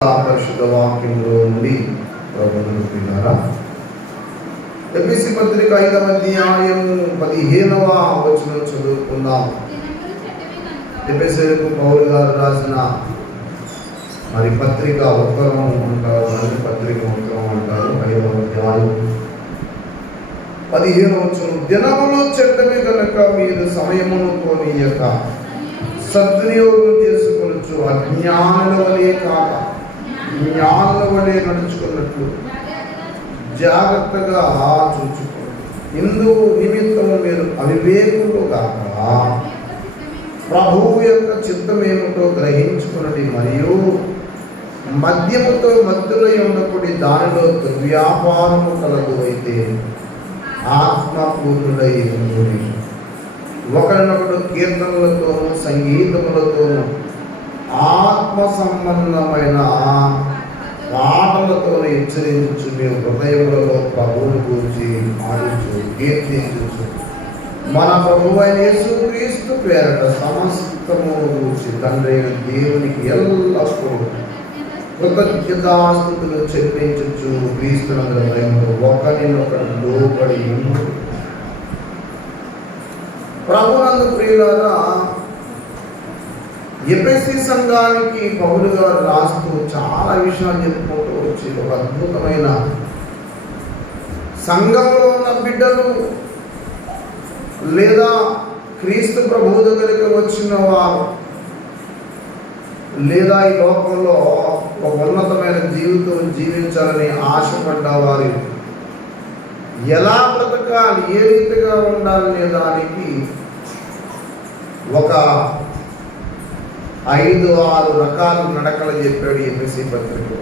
పరిశుద్ధ వాక్యంలో నుండి ప్రభువునున్నారా. ఎఫెసీ పత్రిక 5వ అధ్యాయము 15వ వచనం చదువుకుందాం. ఎఫెసీయులకు పౌలు గారు రాసిన పత్రిక ఉత్తరం అంటారు, పత్రిక ఉత్తరం అంటారు. 5వ అధ్యాయం 15వ వచనం, దినములు చెడ్డవి కనుక మీరు సమయమును పోనీయక సద్వినియోగం చేసుకొనొచ్చు, అజ్ఞానుల వలె కాక జ్ఞానుల వలె నడుచుకున్నట్లు జాగ్రత్తగా చూచుకోండి. ఇందు నిమిత్తము మీరు అవివేకులు కాక ప్రభువు యొక్క చిత్తమేమిటో గ్రహించుకున్నది, మరియు మద్యముతో మత్తులై ఉండకూడి దానిలో దుర్వ్యాపారము కలదు. అయితే ఆత్మపూర్ణులై ఉండుడి, ఒకరినొకడు కీర్తనలతోనూ సంగీతములతోనూ ఆత్మ సంబంధమైన పాటలతో హెచ్చరించు, మీ హృదయములలో ప్రభువుని గురించి ఆడించు, కీర్తించు. మన ప్రభువు అయిన యేసుక్రీస్తు పేరట సమస్తము గురించి తండ్రి అయిన దేవునికి ఎల్లప్పుడూ కృతజ్ఞతాస్తుతులు చెల్లించు. క్రీస్తునందు హృదయంలో ఒకరినొకడు లోబడి ఉండు. ప్రభునందు ప్రియులారా, ఎఫెసీ సంఘానికి పౌలు గారు రాస్తూ చాలా విషయాలు చెప్పుకుంటూ వచ్చి, ఒక అద్భుతమైన సంఘంలో ఉన్న బిడ్డలు లేదా క్రీస్తు ప్రభువు దగ్గరికి వచ్చిన వారు లేదా ఈ లోకంలో ఒక ఉన్నతమైన జీవితం జీవించాలని ఆశపడ్డ వారు ఎలా బ్రతకాలి, ఏ రీతిగా ఉండాలనే దానికి ఒక 5-6 రకాల నడకలు చెప్పాడు ఎఫెసీ పత్రికలో.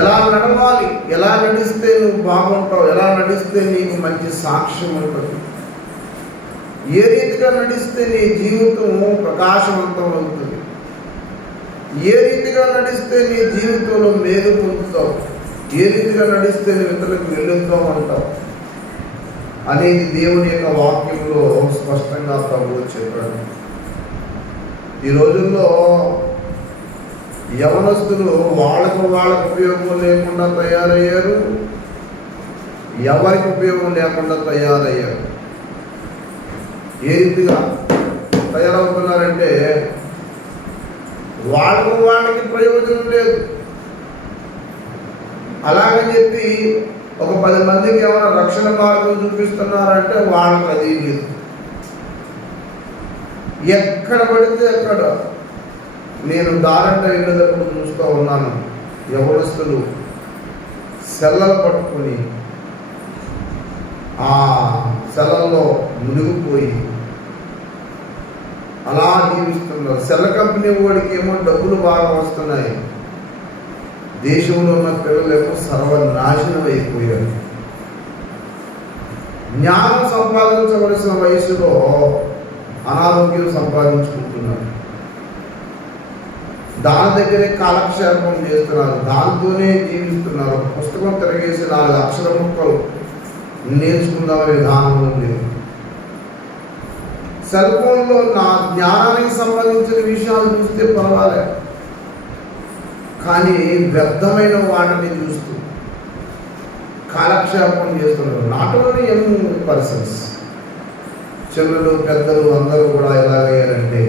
ఎలా నడవాలి, ఎలా నడిస్తే నువ్వు బాగుంటావు, ఎలా నడిస్తే నీకు మంచి సాక్ష్యం ఉంటుంది, ఏ రీతిగా నడిస్తే నీ జీవితం ప్రకాశవంతం అవుతుంది, ఏ రీతిగా నడిస్తే నీ జీవితంలో మేలు పొందుతావు, ఏ రీతిగా నడిస్తే నీ ఇతరులకు వెళ్తావు అంటావు అనేది దేవుని యొక్క వాక్యంలో స్పష్టంగా ప్రభువు చెప్పాడు. ఈ రోజుల్లో యవనస్తులు వాళ్ళకు ఉపయోగం లేకుండా తయారయ్యారు, ఎవరికి ఉపయోగం లేకుండా తయారయ్యారు. ఏ రీతిగా తయారవుతున్నారంటే వాళ్ళకి ప్రయోజనం లేదు. అలాగని చెప్పి ఒక 10 మందికి ఏమైనా రక్షణ మార్గం చూపిస్తున్నారంటే వాళ్ళకి అది లేదు. ఎక్కడ పడితే అక్కడ నేను దారంట వెళ్ళేటప్పుడు చూస్తూ ఉన్నాను, యవనస్తులు సెల్లలు పట్టుకొని ఆ సెలల్లో మునిగిపోయి అలా జీవిస్తున్నారు. సెల్ల కంపెనీ వాడికి ఏమో డబ్బులు బాగా వస్తున్నాయి, దేశంలో ఉన్న పిల్లలేమో సర్వనాశనం అయిపోయారు. జ్ఞానం సంపాదించవలసిన వయసులో అనారోగ్యం సంపాదించుకుంటున్నారు, దాని దగ్గరే కాలక్షేపం చేస్తున్నారు, దాంతోనే జీవిస్తున్నారు. పుస్తకం తిరగేసి 4 అక్షర ముక్కలు నేర్చుకుందామనే విధానం ఉంది. సెల్ ఫోన్లో నా జ్ఞానానికి సంబంధించిన విషయాలు చూస్తే పర్వాలేదు, కానీ వ్యర్థమైన వాటిని చూస్తూ కాలక్షేపం చేస్తున్నారు. నాట్ ఓన్లీ యంగ్ పర్సన్స్, చిన్నలు పెద్దలు అందరూ కూడా ఎలాగయ్యారంటే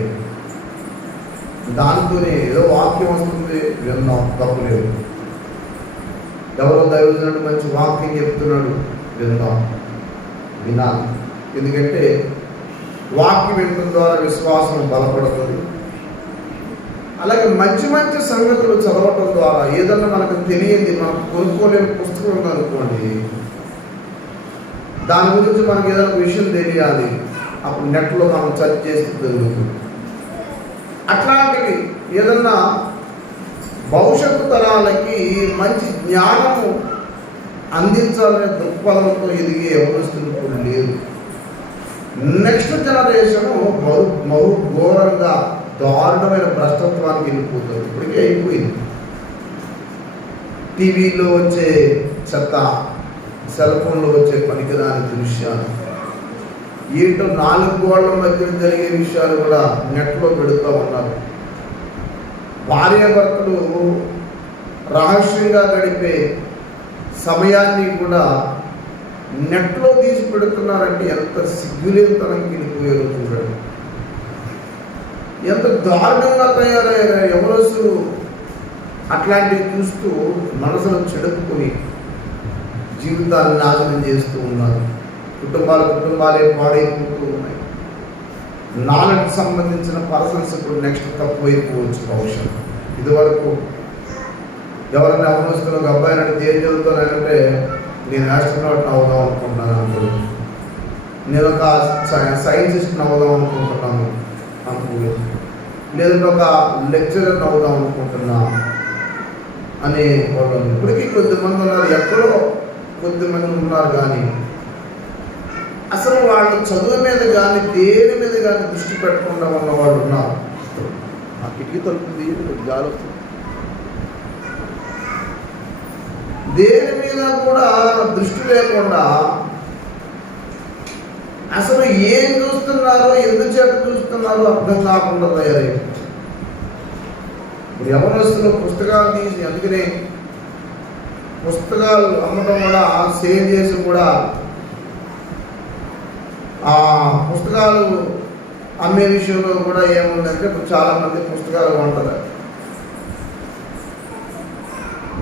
దాంతోనే ఏదో వాక్యం వస్తుంది విన్నాం, తప్పులేదు. ఎవరో దైవజనుడు మంచి వాక్యం చెప్తున్నాడు, విందాం, వినాలి. ఎందుకంటే వాక్యం వినడం ద్వారా విశ్వాసం బలపడుతుంది. అలాగే మంచి మంచి సంగతులు చదవటం ద్వారా ఏదన్నా మనకు తెలియంది, మనకు కొనుక్కోలేని పుస్తకం ఉందనుకోండి, దాని గురించి మనకు ఏదైనా విషయం తెలియాలి, అప్పుడు నెట్లో మనం సెర్చ్ చేసి జరుగుతుంది. అట్లాంటివి ఏదన్నా భవిష్యత్తు తరాలకి మంచి జ్ఞానము అందించాలనే దృక్పథంతో ఎదిగే యవనస్తులు కూడా లేరు. నెక్స్ట్ జనరేషను బహు ఘోరంగా దారుణమైన భ్రష్టత్వానికి వెళ్ళిపోతుంది. ఇప్పటికే అయిపోయింది. టీవీలో వచ్చే చెత్త, సెల్ ఫోన్లో వచ్చే పనికిరాని దృశ్యాలు, ఏంటో 4 గోడల మధ్య జరిగే విషయాలు కూడా నెట్లో పెడుతూ ఉన్నారు. భార్యాభర్తలు రహస్యంగా గడిపే సమయాన్ని కూడా నెట్లో తీసి పెడుతున్నారంటే ఎంత సిగ్గులేనితనంకి వెళ్ళిపోయారో చూడండి. ఎంత దారుణంగా తయారయ్యారు ఎవరసు. అట్లాంటివి చూస్తూ మనసును చెడుపుకొని జీవితాన్ని నాశనం చేస్తూ ఉన్నారు. కుటుంబాలే పాడైపోతూ ఉన్నాయి. నాలెడ్జ్ సంబంధించిన పర్సన్స్ ఇప్పుడు నెక్స్ట్ తక్కువైపోవచ్చు బహుశా. ఇదివరకు ఎవరైనా అవనవసరం ఒక అబ్బాయిని అడిగితే ఏం చదువుతానంటే నేను ఆస్ట్రోనాట్ అవుదాం అనుకుంటున్నాను అనుకో, నేను ఒక సైంటిస్ట్ని అవుదాం అనుకుంటున్నాను అనుకో, లేదంటే ఒక లెక్చరర్ని అవుదాం అనుకుంటున్నా అనే వాళ్ళు ఇప్పటికీ కొద్దిమంది ఉన్నారు. ఎక్కడో కొద్దిమంది ఉన్నారు కానీ అసలు వాళ్ళు చదువు మీద కానీ దేని మీద కానీ దృష్టి పెట్టకుండా ఉన్న వాళ్ళు ఉన్నారు. ఆ కిటికీ తలుపుంది గాలి వస్తుంది. దేని మీద కూడా దృష్టి లేకుండా అసలు ఏం చూస్తున్నారో ఎందుచేత చూస్తున్నారో అర్థం కాకుండా తయారయ్యారు. యవనస్తులు పుస్తకాలు తీసి, అందుకనే పుస్తకాలు అమ్మటం కూడా సేల్ చేసి కూడా ఆ పుస్తకాలు అమ్మే విషయంలో కూడా ఏముందంటే ఇప్పుడు చాలామంది పుస్తకాలు కొంటారు.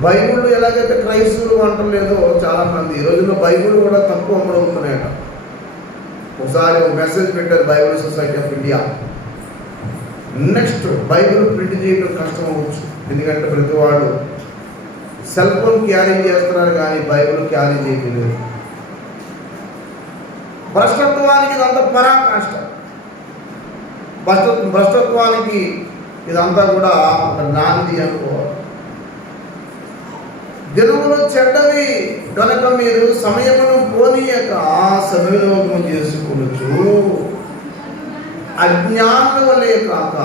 బైబిల్ ఎలాగైతే క్రైస్తవులు వంటలేదో చాలామంది ఈ రోజుల్లో బైబిల్ కూడా తక్కువ అమ్మడవుతున్నాయట. ఒకసారి ఒక మెసేజ్ పెట్టారు Bible society of India, next Bible print చేయడం కష్టం అవ్వచ్చు. ఎందుకంటే ప్రతి వాడు సెల్ ఫోన్ క్యారీ చేస్తున్నారు కానీ బైబిల్ క్యారీ చేయలేదు. భ్రష్టత్వానికి ఇదంతా పరాకాష్ట. భ్రష్టత్వానికి ఇదంతా కూడా ఒక నాంది అనుకోవాలి. దినములు చెడ్డవి కనుక మీరు సమయమును పోనీయక సద్వినియోగం చేసుకొనొచ్చు. అజ్ఞానుల వలె కాక,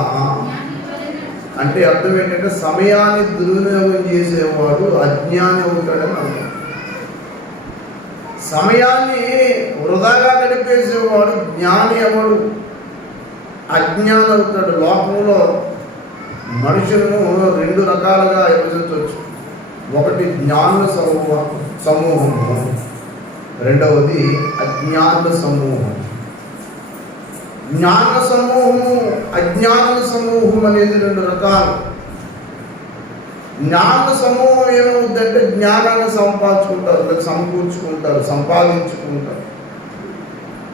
అంటే అర్థం ఏంటంటే సమయాన్ని దుర్వినియోగం చేసేవాడు అజ్ఞాని అవుతాడని అర్థం. సమయాన్ని వృధాగా గడిపేసేవాడు జ్ఞాని ఎవడు? అజ్ఞాని అవుతాడు. లోకంలో మనుషులను రెండు రకాలుగా విభజించవచ్చు. ఒకటి జ్ఞానుల సమూహము, రెండవది అజ్ఞానుల సమూహం. జ్ఞాన సమూహము, అజ్ఞానుల సమూహం అనేది రెండు రకాలు. జ్ఞాన సమూహం ఏమవుతుందంటే జ్ఞానాన్ని సమకూర్చుకుంటారు, సంపాదించుకుంటారు.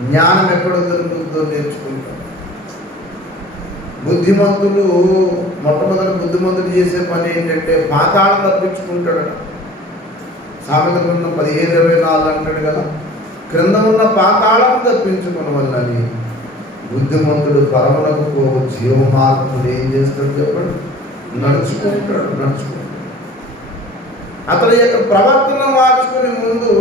జ్ఞానం ఎక్కడ దొరుకుతుందో నేర్చుకుంటారు. బుద్ధిమంతులు మొట్టమొదటి బుద్ధిమంతుడు చేసే పని ఏంటంటే పాతాళం తప్పించుకుంటాడు. సామెత గ్రంథం 15:24 అంటాడు కదా, క్రింద ఉన్న పాతాళం తప్పించుకున్న వల్లని బుద్ధిమంతుడు పరములకు పోవు జీవమార్గములు ఏం చేస్తాడు చెప్పండి? నడుచుకుంటాడు. అతని యొక్క ప్రవర్తన మార్చుకునే ముందు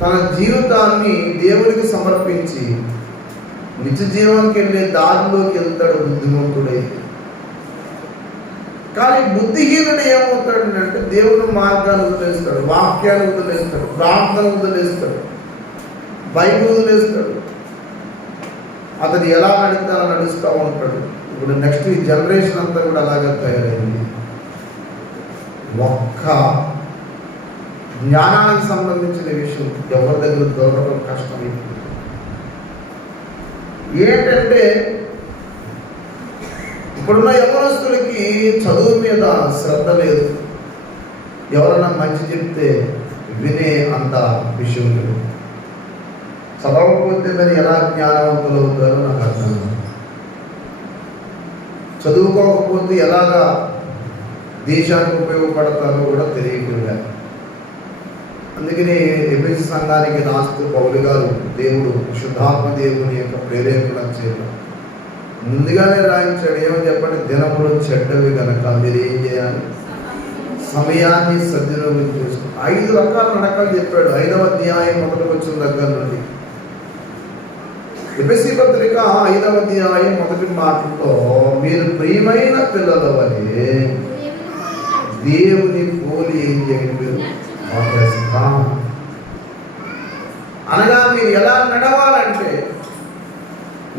తన జీవితాన్ని దేవునికి సమర్పించి నిత్య జీవానికి వెళ్ళే దారిలోకి వెళ్తాడు బుద్ధిమంతుడై. కానీ బుద్ధిహీనుడు ఏమవుతాడు అంటే దేవుని మార్గాన్ని వదిలేస్తాడు, వాక్యాన్ని వదిలేస్తాడు, ప్రార్థన వదిలేస్తాడు, బైబిల్ వదిలేస్తాడు. అతను ఎలా నడితే అలా నడుస్తూ ఉంటాడు. ఇప్పుడు నెక్స్ట్ ఈ జనరేషన్ అంతా కూడా అలాగే తయారైంది. ఒక్క జ్ఞానానికి సంబంధించిన విషయం ఎవరి దగ్గర దొరకడం కష్టమైంది. ఏంటంటే ఇప్పుడున్న యవనస్తులకి చదువు మీద శ్రద్ధ లేదు. ఎవరన్నా మంచి చెప్తే వినే అంత విషయం లేదు. చదవకపోతే మరి ఎలా జ్ఞానవంతులు అవుతారో నాకు అర్థం కాదు. చదువుకోకపోతే ఎలాగా దేశానికి ఉపయోగపడతారో కూడా తెలియకుండా. అందుకని ఎఫెసీ సంఘానికి రాస్తూ పౌలు గారు దేవుడు శుద్ధాత్మ దేవుని యొక్క ప్రేరేపణ చేయడం ముందుగానే రాయించాడు. ఏమని చెప్పండి? దినములు చెడ్డవి కనుక మీరు ఏం చేయాలి? సమయాన్ని సద్వినియోగం చేసుకోండి. 5 రకాల నడకలు చెప్పాడు 5వ అధ్యాయం 1వ వచనం దగ్గర నుండి. ఎఫెసీ పత్రిక 5వ అధ్యాయం 1వ మాటలో మీరు ప్రియమైన పిల్లల వలె దేవుని పోలి ఏం చేయండి? అనగా మీరు ఎలా నడవాలంటే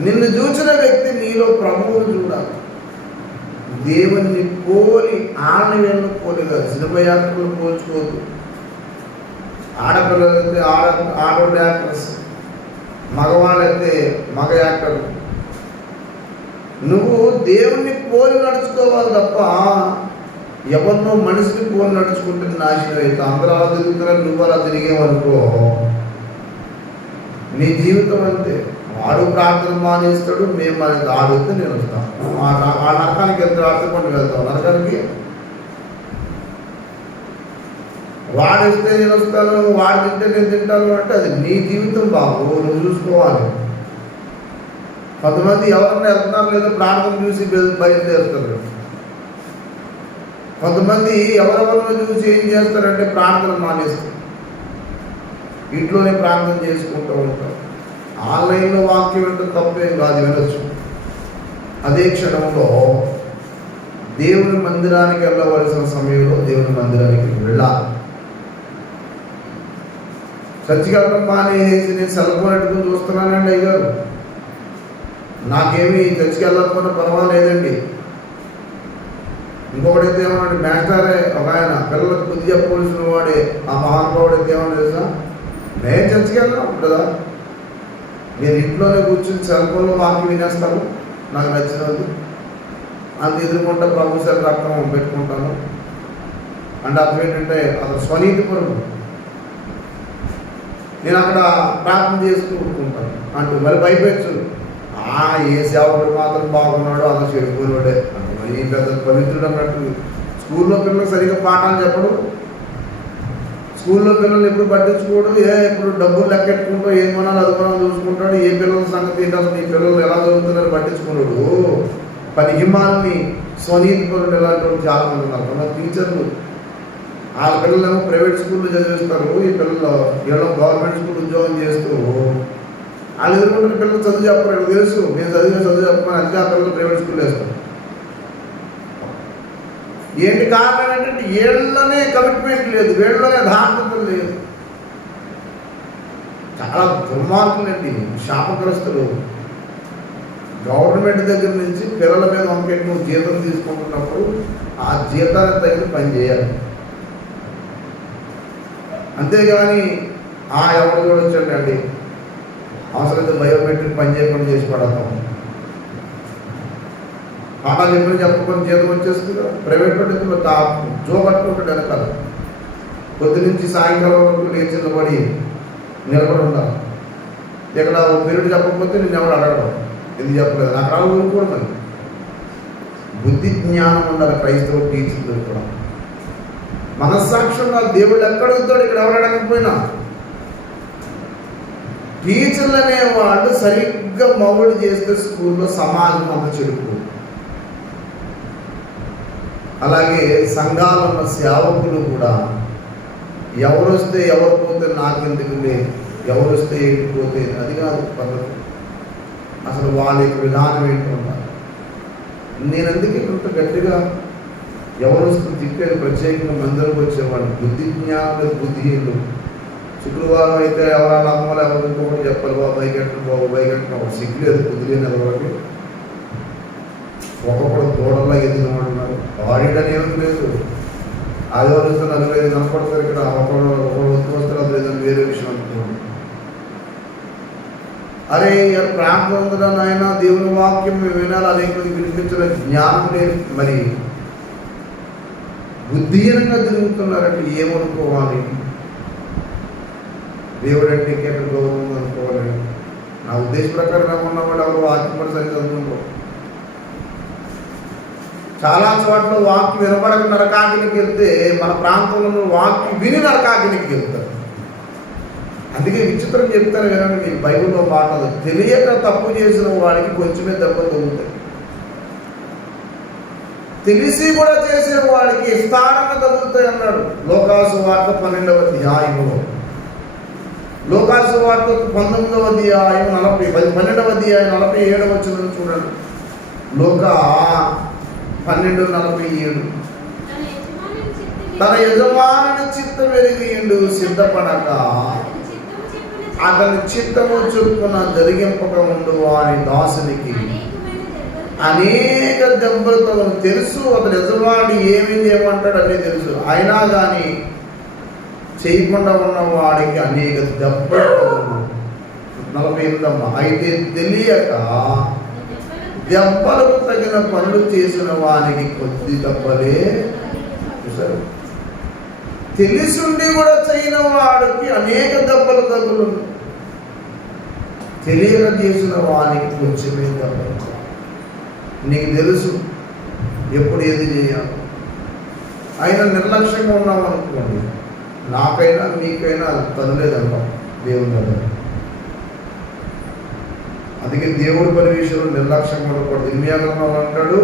నిన్ను చూసిన వ్యక్తి నీలో ప్రభువును చూడాలి. దేవుని పోలి ఆడని పోలి కాదు. సినిమా యాక్టర్లు పోల్చుకోవద్దు. ఆడపిల్లలైతే ఆడోళ్ళ యాక్టర్స్, మగవాళ్ళైతే మగ యాక్టర్లు. నువ్వు దేవుణ్ణి పోలి నడుచుకోవాలి తప్ప ఎవరినో మనిషిని పోలి నడుచుకుంటే నాశనం అవుతావు. అందరూ అలా తిరుగుతున్నారు, నువ్వు అలా తిరిగేవనుకో నీ జీవితం అంతే. వాడు ప్రార్థన మానేస్తాడు, మేము మానేది. ఆడితే నేను వస్తాను. ఆ నరకానికి ఎంత ఆడుతుకొని వెళ్తాం నరకానికి. వాడిస్తే నేను వస్తాను, వాడు తింటే నేను తింటాను అంటే అది నీ జీవితం బాబు, నువ్వు చూసుకోవాలి. కొంతమంది ఎవరన్నా వెళ్తున్నారు లేదో ప్రార్థన చూసి బయలుదేరుతారు. కొంతమంది ఎవరెవరినో చూసి ఏం చేస్తారంటే ప్రార్థన మానేస్తారు, ఇంట్లోనే ప్రార్థన చేసుకుంటూ ఉంటారు. ఆన్లైన్లో వాక్యం అంటే తప్పేం కాదు, వినొచ్చు. అదే క్షణంలో దేవుని మందిరానికి వెళ్ళవలసిన సమయంలో దేవుని మందిరానికి వెళ్ళాలి. చర్చికి వెళ్ళడం మానేసి నేను సెల్ ఫోన్ పెట్టుకుని చూస్తున్నానండి అయ్యారు. నాకేమీ చర్చికి వెళ్ళకపోయినా పర్వాలేదండి. ఇంకొకటైతే ఏమన్నాడు, మేస్టారే ఒక ఆయన పిల్లలకు బుద్ధి చెప్పవలసిన వాడే ఆ మహానుభావుడు అయితే ఏమన్నా తెలుసా, నేను చర్చికి వెళ్ళాను కదా, నేను ఇంట్లోనే కూర్చుని సెల్ ఫోన్లో వాక్యం వినేస్తాను, నాకు నచ్చినది అంత ఎదుర్కొంటా ప్రభు సార్ రక్తం పెట్టుకుంటాను అంటే అర్థం ఏంటంటే అతను స్వనీతి పరుడు. నేను అక్కడ ప్రార్థన చేస్తూ ఊరుకుంటాను అంటూ మరి భయపెచ్చు. ఏ సేవకుడు మాత్రం బాగున్నాడు, అతను చెడిపోయినాడే అంటే మరి ఈ పెద్ద పవిత్రుడు అన్నట్టు. స్కూల్లో పిల్లలు సరిగ్గా పాఠాలు చెప్పడు, స్కూల్లో పిల్లలు ఎప్పుడు పట్టించుకోడు, ఎప్పుడు డబ్బులు లెక్కెట్టుకుంటూ ఏం కొనాలి అది కొనాలి చూసుకుంటాడు. ఏ పిల్లల సంగతి ఏంటి, అసలు ఈ పిల్లలు ఎలా చదువుతున్నారో పట్టించుకున్నాడు. పనిహిమాన్ని స్వనీతి పరుడు ఎలాంటి వాళ్ళు చాలా మంది ఉన్నారు. కొంత టీచర్లు వాళ్ళ పిల్లలేమో ప్రైవేట్ స్కూల్లో చదివిస్తారు, ఈ పిల్లలు వీళ్ళు గవర్నమెంట్ స్కూల్ ఉద్యోగం చేస్తూ వాళ్ళు ఎదుర్కొంటున్న పిల్లలు చదువు చెప్పరు. తెలుసు నేను చదువు చెప్పమని అందుకే ఆ పిల్లలు ప్రైవేట్ స్కూల్లో వేస్తాను. ఏంటి కారణం ఏంటంటే వీళ్ళనే కమిట్మెంట్ లేదు, వీళ్ళనే దాంట్లో లేదు. చాలా దుర్మార్గులండి, శాపగ్రస్తులు. గవర్నమెంట్ దగ్గర నుంచి పిల్లల మీద వంకెట్ నువ్వు జీతం తీసుకుంటున్నప్పుడు ఆ జీతానికి దగ్గర పని చేయాలి. అంతేగాని ఎవరు చూడొచ్చండి అండి, అవసరమైతే బయోమెట్రిక్ పని చేయకుండా చేసి పడతాం. పాఠాలు ఎప్పుడు చెప్పకుండా జీతం వచ్చేస్తుంది కదా. ప్రైవేట్ పడితే జో కట్టుకుంటాడు వెనకాల. పొద్దు నుంచి సాయంకాలం వరకు లేచిన పడి నిలబడి ఉండాలి. ఇక్కడ పీరియడ్ చెప్పకపోతే నేను ఎవరు అడగడం, ఎందుకు చెప్పలేదు నాకు రావు ఊరుకోవడం. బుద్ధి జ్ఞానం ఉండాలి క్రైస్తవ టీచర్లు కూడా. మనస్సాక్షంగా దేవుళ్ళు ఎక్కడ అడుగుతాడు, ఇక్కడ ఎవరు అడగకపోయినా. టీచర్లు అనేవాళ్ళు సరిగ్గా మౌడు చేస్తే స్కూల్లో సమాజం అంత చెడుకు. అలాగే సంఘాలు ఉన్న సేవకులు కూడా ఎవరు వస్తే ఎవరు పోతే నాకెందుకులే, ఎవరు వస్తే ఏంటిపోతే అది కాదు పద్ధతి. అసలు వాళ్ళ యొక్క విధానం ఏంటంటారు. నేను అందుకే కొంత గట్టిగా ఎవరు వస్తుంది తిప్పేది ప్రత్యేకంగా మందిరకు వచ్చేవాళ్ళు బుద్ధి జ్ఞానం బుద్ధిహీనులు. శుక్రవారం అయితే ఎవరు అమ్మలు ఎవరు ఇంకొకటి చెప్పాలి, బాబు బైకెట్టు ఒక సిగ్గు లేదు బుద్ధి లేని ఎవరికి. ఒక్కొక్కడు దూడల్లా ఎదిగినవాడు ఉన్నారు, ఆడిటని ఏమి లేదు. ఆదివారం వస్తే 45 కనపడతారు ఇక్కడ, ఒకడు వస్తూ వస్తారు, అది లేదని వేరే విషయం అనుకోండి. అరే ప్రాంతం ఉందిరా నాయన, దేవుని వాక్యం వినాలి, అనేక మంది వినిపించడం జ్ఞానం లేదు. మరి బుద్ధిహీనంగా తిరుగుతున్నారంటే ఏమనుకోవాలి? దేవుడు అంటే ఇంకెక్కడ గౌరవం అనుకోవాలి. నా ఉద్దేశ ప్రకారం ఏమన్నా వాళ్ళు ఎవరు వాక్యం కూడా సరిగ్గా చదువుకుంటారు. చాలా చోట్ల వాక్యం వినపడక నరకాగ్నికి వెళ్తే మన ప్రాంతంలో వాక్యం విని నరకాగ్నికి వెళ్తారు. అందుకే విచిత్రం చెప్తాను వినండి, మీకు బైబిల్లో మాటలు తెలియక తప్పు చేసిన వాడికి కొంచెమే దెబ్బ తగ్గుతాయి, తెలిసి కూడా చేసిన వాడికి విస్తారంగా తగ్గుతాయి అన్నాడు లోకాసు వార్త 12వ అధ్యాయంలో. లోకాసు వార్త 19వ అధ్యాయం 12వ అధ్యాయం 47వ వచనం చూడండి. లోకా 12:47. తన యజమానుని చిత్తం వెలిగిండు సిద్ధపడక అతని చిత్తము చొప్పున జరిగింపక ఉండు వారి దాసునికి అనేక దెబ్బలతో తెలుసు, అతను యజమాని ఏమి చేయమంటాడు అన్నీ తెలుసు. అయినా కానీ చేయకుండా ఉన్న వాడికి అనేక దెబ్బలు. 48 అయితే తెలియక దెబ్బలకు తగిన పనులు చేసిన వానికి కొద్ది దెబ్బలే. తెలిసుండి కూడా చేయని వాడికి అనేక దెబ్బలు తగులు. తెలియక చేసిన వానికి కొంచెమే దెబ్బలు. నీకు తెలుసు ఎప్పుడు ఏది చేయాలి, అయినా నిర్లక్ష్యంగా ఉన్నాం అనుకోండి, నాకైనా మీకైనా తనలేదంటాం దేవుని దగ్గర. అందుకే దేవుడి పని విషయంలో నిర్లక్ష్యం ఉండకూడదు. ఇర్మియాలో అంటాడు,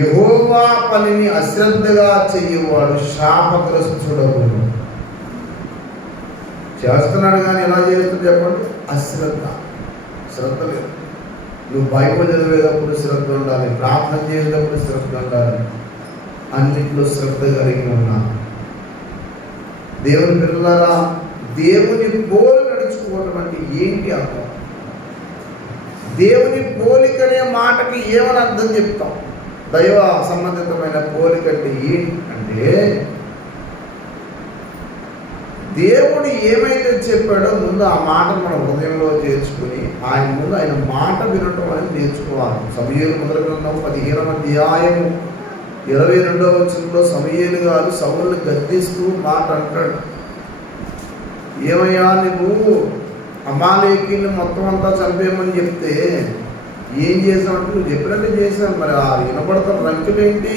యెహోవా పనిని అశ్రద్ధగా చెయ్యేవాడు శాపగ్రస్తుడవు. చేస్తున్నాడు కానీ ఎలా చేస్తుంది చెప్పండి? అశ్రద్ధ. శ్రద్ధ లేదు. నువ్వు బైబిల్ చదివేటప్పుడు శ్రద్ధ ఉండాలి, ప్రార్థన చేసేటప్పుడు శ్రద్ధ ఉండాలి, అన్నింటిలో శ్రద్ధ కలిగి ఉన్నా. దేవుని పిల్లలారా, దేవుని పోలి నడుచుకోవడం అంటే ఏంటి అర్థం? దేవుని పోలికనే మాటకి ఏమని అర్థం చెప్తాం? దైవ సంబంధితమైన పోలిక అంటే ఏంటంటే, దేవుడు ఏమైతే చెప్పాడో ముందు ఆ మాటను మన హృదయంలో చేర్చుకుని ఆయన ముందు ఆయన మాట వినటం అనేది నేర్చుకోవాలి. సమూయేలు మొదటి గ్రంథం 15వ అధ్యాయము 22వ వచనంలో సమూయేలు గారు సౌలుని గద్దిస్తూ మాట అంటాడు, ఏమయ్యా నువ్వు అమాలేకీని మొత్తం అంతా చంపేయమని చెప్తే ఏం చేసామంటే నువ్వు చెప్పినట్టే చేశాను, మరి ఆ వినపడతాం రంకులేంటి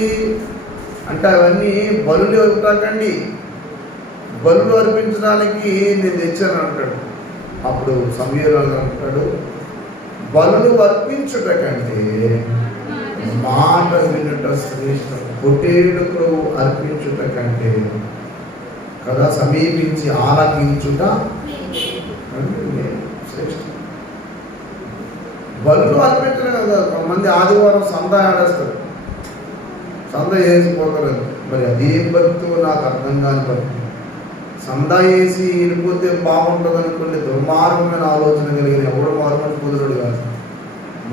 అంటే అవన్నీ బలులు ఇవ్వటాకండి, బలులు అర్పించడానికి నేను తెచ్చాను అంటాడు. అప్పుడు సమూయేలు అంటాడు, బలులు అర్పించుట కంటే మాట వినుట శ్రేష్టం, పొట్టేడుకు అర్పించుట కంటే కదా సమీపించి ఆలకించుట శ్రేష్టం. బలులు అర్పించడం కదా. కొంతమంది ఆదివారం సంద ఆడేస్తారు, సంద వేసిపోతారు. మరి అదేం భక్తు నాకు అర్థం కాని భక్తి. సందా వేసి వెళ్ళిపోతే బాగుంటుంది అనుకోండి, దుర్మార్గమైన ఆలోచన కలిగిన ఎవడు మారుమనసు పొందడు కాదు.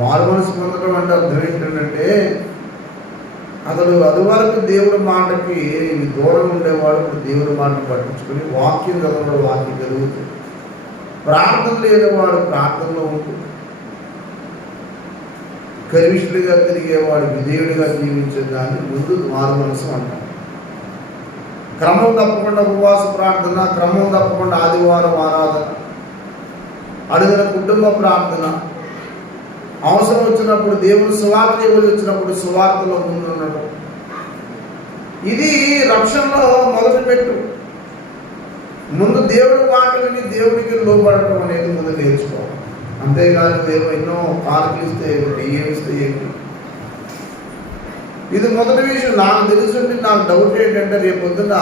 మారుమనసు పొందడం అంటే అర్థం ఏంటంటే, అతడు అది వరకు దేవుడి మాటకి దూరం ఉండేవాడు ఇప్పుడు దేవుడి మాటను పట్టించుకొని వాక్యం చదవడం, వాక్యం జరుగుతుంది. ప్రార్థన లేనివాడు ప్రార్థనలో ఉంటుంది. గర్విష్ఠుడిగా తిరిగేవాడు విధేయుడిగా జీవించే దాన్ని ముందు మారుమనసు అంటారు. క్రమం తప్పకుండా ఉపవాస ప్రార్థన, క్రమం తప్పకుండా ఆదివారం ఆరాధన, అడిగిన కుటుంబ ప్రార్థన, అవసరం వచ్చినప్పుడు దేవుడు సువార్త ఇవ్వలు వచ్చినప్పుడు సువార్తలో ముందు ఉండడం, ఇది రక్షణలో మొదటి పెట్టు. ముందు దేవుడి మాట విని దేవుడికి లోపడటం అనేది ముందు నేర్చుకోవాలి. అంతేగాని ఏమో ఎన్నో కానుకలు ఇస్తే ఏమిటి, ఏమిస్తే ఏంటి, ఇది మొదటి విషయం. నాకు తెలుసుంటే నాకు డౌట్ ఏంటంటే, రేపు పొద్దున్న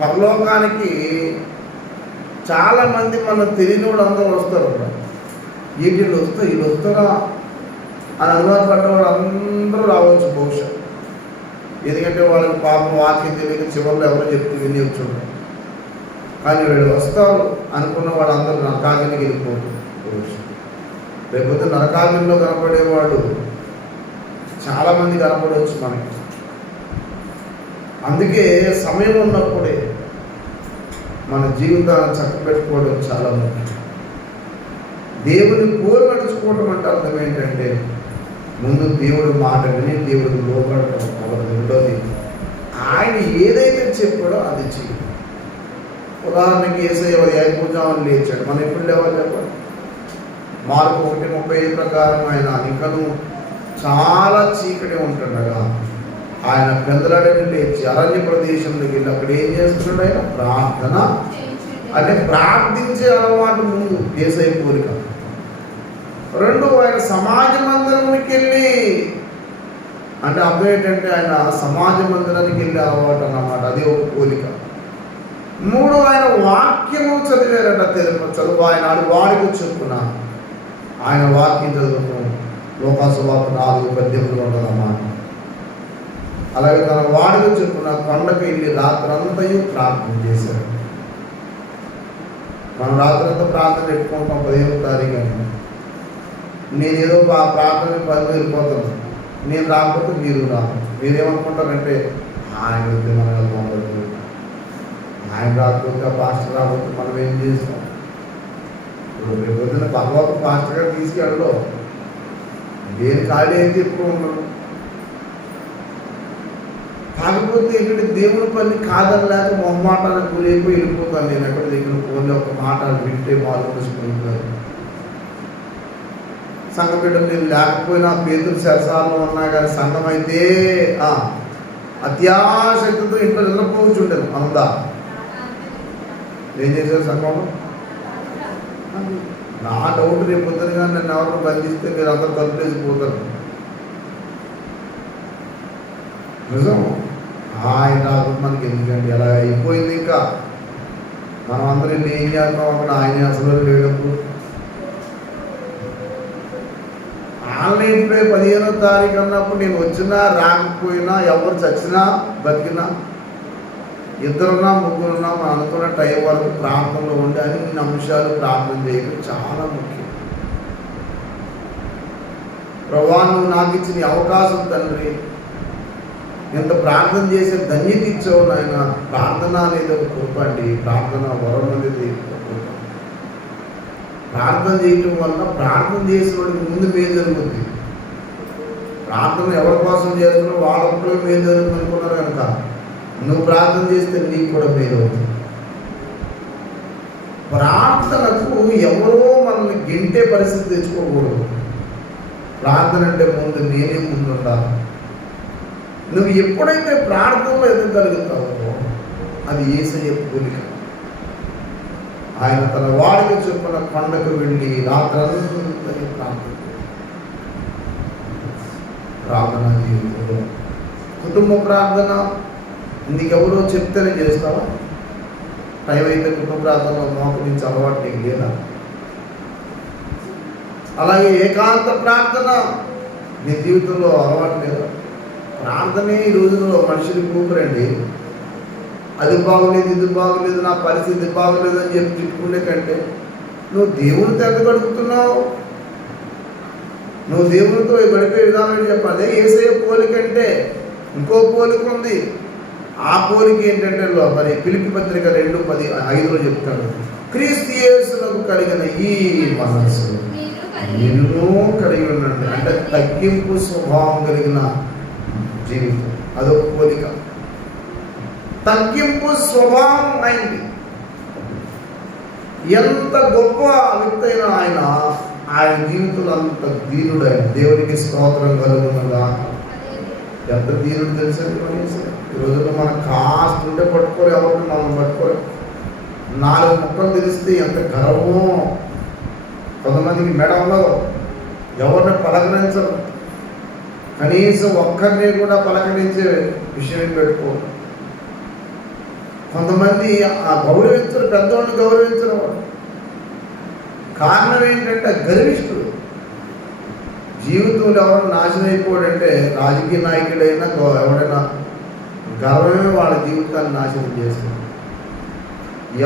పరలోకానికి చాలామంది మన తెలియని వాళ్ళు అందరూ వస్తారు. వీళ్ళు వస్తే వీళ్ళు వస్తారా అని అనుమానపడ్డ వాళ్ళు అందరూ రావచ్చు బహుశా. ఎందుకంటే వాళ్ళకి పాపం వాక్యం తెలియక చివరిలో ఎవరో చెప్తే విని వచ్చుంటారు. కానీ వీళ్ళు వస్తారు అనుకున్న వాళ్ళందరూ నరకాగ్నికి వెళ్ళిపోవచ్చు. రేపొద్దు నరకాగ్నిలో కనపడేవాడు చాలామంది కనపడవచ్చు మనకి. అందుకే సమయం ఉన్నప్పుడే మన జీవితాన్ని చక్కబెట్టుకోవడం చాలా ముఖ్యం. దేవుని పోలు నడుచుకోవడం అంటే అర్థం ఏంటంటే, ముందు దేవుడి మాట విని దేవుడికి లోపడటం. రెండోది ఆయన ఏదైతే చెప్పాడో అది చేయాలి. ఉదాహరణకి యేసయ్య ఏకపూజాన్ని లేచాడు, మనం ఎప్పుడు లేవాలి చెప్పండి? మార్కు 1:35 ప్రకారం ఆయన ఇంకను చాలా చీకటి ఉంటుండగా ఆయన పెందలాడని లేచి అరణ్య ప్రదేశంలోకి వెళ్ళి అక్కడ ఏం చేస్తున్నాడు? ఆయన ప్రార్థన అంటే ప్రార్థించే అలవాటు ముందు యేసయ్య కోరిక. రెండు, ఆయన సమాజ మందిరానికి వెళ్ళి అంటే అర్థం ఏంటంటే ఆయన సమాజ మందిరానికి వెళ్ళే అలవాటు అన్నమాట, అది ఒక కోరిక. మూడు, ఆయన వాక్యము చదివారట. చదువు ఆయన వాడికి చెప్పున ఆయన వాక్యం చదువుతాం. లోకాసువార్త 4:18 ఉండదన్నమాట. అలాగే తన వాడికి చెప్పున కొండకు వెళ్ళి రాత్రంతయు ప్రార్థన చేశారు. మనం రాత్రంతా ప్రార్థన పెట్టుకుంటాం 15వ తారీఖు అని. నేనేదో ప్రార్థన పని వెళ్ళిపోతాను, నేను రాకపోతే మీరు రాను. మీరేమనుకుంటారంటే ఆయన వద్దు మనం బాగుండదు, ఆయన రాకపోతే పాస్టర్ రాకపోతే మనం ఏం చేస్తాం. ఇప్పుడు రేపు పొద్దున్న భగవత్ పాస్టర్ గారు తీసుకెళ్ళలో దేని ఖాళీ అయితే ఎప్పుడు ఉండదు. కాకపోతే ఇక్కడ దేవుని పని కాదనలేక మొహమాటానికి గురైపోయి వెళ్ళిపోతాను. నేను ఎక్కడ దగ్గర ఫోన్లో ఒక మాట వింటే మాట్లాడుకుంటున్నారు. సంఘ బిడ్డలు నేను లేకపోయినా పేదలు శరసాలలో ఉన్నా కానీ సంఘం అయితే అత్యాశక్తితో ఇంట్లో నిద్రపోవచ్చు ఉండేది. అందా ఏం చేశారు సంఘంలో? నా డౌట్ రేపు పొద్దున కానీ నన్ను ఎవరిని బంధిస్తే మీరు అందరూ తలుపేసిపోతారు. నిజం. ఆయన రాకుండా మనకి ఎందుకండి అలా అయిపోయింది. ఇంకా మనం అందరం ఏం చేస్తాం అక్కడ ఆయన అసలు లేనప్పుడు. ఆన్లైన్ పే 15వ తారీఖు అన్నప్పుడు నేను వచ్చినా రాకపోయినా, ఎవరు చచ్చినా బతికినా, ఇద్దరున్నా ముగ్గురున్నా మనం అనుకున్న టైం వరకు ప్రార్థనలో ఉండి అన్ని అంశాలు ప్రార్థన చేయడం చాలా ముఖ్యం. ప్రభువా నువ్వు నాకు ఇచ్చిన అవకాశం తండ్రి, ఎంత ప్రార్థన చేసే ధన్యత ఇచ్చావు నాయన. ప్రార్థన అనేది ఒక కృప అండి. ప్రార్థన వరం అనేది ఒక కృప. ప్రార్థన చేయటం వల్ల ప్రార్థన చేసిన వాడికి ముందు మేలు జరుగుతుంది. ప్రార్థన ఎవరి కోసం చేస్తున్నావు వాళ్ళొక్కడే మేలు జరుగుతుంది అనుకున్నారు కనుక నువ్వు ప్రార్థన చేస్తే నీకు కూడా మేలు అవుతుంది. ప్రార్థనకు ఎవరో మనల్ని గెంటే పరిస్థితి తెచ్చుకోకూడదు. ప్రార్థన అంటే ముందు నేనే ముందు ఉండాలి. నువ్వు ఎప్పుడైతే ప్రార్థనలో ఎదగలుగుతావో అది యేసయ్య పోలిక. ఆయన తన వాడికి చొప్పున కొండకు వెళ్ళి రాత్రంతా ప్రార్థన జీవితంలో కుటుంబ ప్రార్థన నీకెవరో చెప్తేనే చేస్తావా? టైం అయితే కుటుంబ ప్రార్థనలో మోకరించి అలవాటు నీకు లేదా? అలాగే ఏకాంత ప్రార్థన నీ జీవితంలో అలవాటు లేదా? ప్రార్థనే ఈ రోజుల్లో మనుషులు కూకురండి. అది బాగలేదు, ఇది బాగలేదు, నా పరిస్థితి బాగలేదు అని చెప్పి చెప్పుకునే కంటే నువ్వు దేవునితో ఎంత గడుపుతున్నావు? నువ్వు దేవునితో గడిపే విధానం చెప్పాలి. యేసయ్య పోలికంటే ఇంకో పోలిక ఉంది. ఆ పోలిక ఏంటంటే మరి ఫిలిప్పీ పత్రిక 2:5 చెప్తాడు, క్రీస్తు యేసునకు కలిగిన ఈ మనస్సు ఎన్నో కలిగి ఉండండి. అంటే తగ్గింపు స్వభావం కలిగిన జీవితం. అదొక పోలిక. తగ్గింపు స్వభావం అయింది. ఎంత గొప్ప వ్యక్తి అయినా ఆయన జీవితంలో అంత దీనుడు. ఆయన దేవునికి స్తోత్రం కలుగునగా. ఎంత దీనుడు తెలిసేది మనిషి. ఈ రోజుల్లో మనం కాస్త ఉంటే పట్టుకోరు, ఎవరిని మనం పట్టుకోరు. 4 ముక్కలు తెలిస్తే ఎంత గర్వమో. కొంతమందికి మెడ ఉండదు, ఎవరిని పలకరించరు, కనీసం ఒక్కరిని కూడా పలకరించే విషయం పెట్టుకోరు. కొంతమంది గౌరవించరు, పెద్దవాళ్ళని గౌరవించరు. కారణం ఏంటంటే గర్విష్ఠుడు. జీవితంలో ఎవరైనా నాశనం అయిపోయాడంటే రాజకీయ నాయకుడైనా ఎవడైనా గర్వమే వాళ్ళ జీవితాన్ని నాశనం చేస్తుంది.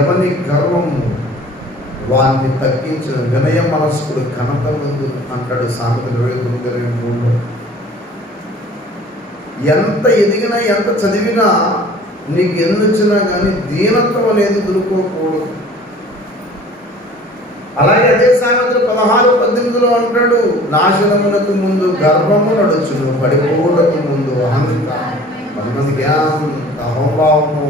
ఎవరి గర్వము వారిని తగ్గించిన వినయ మనస్కుడు ఘనత ముందు అంటాడు సామెతలు 29:23. ఎంత ఎదిగినా ఎంత చదివినా నీకు ఎన్ని వచ్చినా కానీ దీనత్వం అనేది దొరుకోకూడదు. అలాగే అదే సామెతలు 16:18 అంటాడు, నాశనమునకు ముందు గర్వము నడుచును, పడిపోటకు ముందు అహంకారం. కొంతమందికి అహంభావము.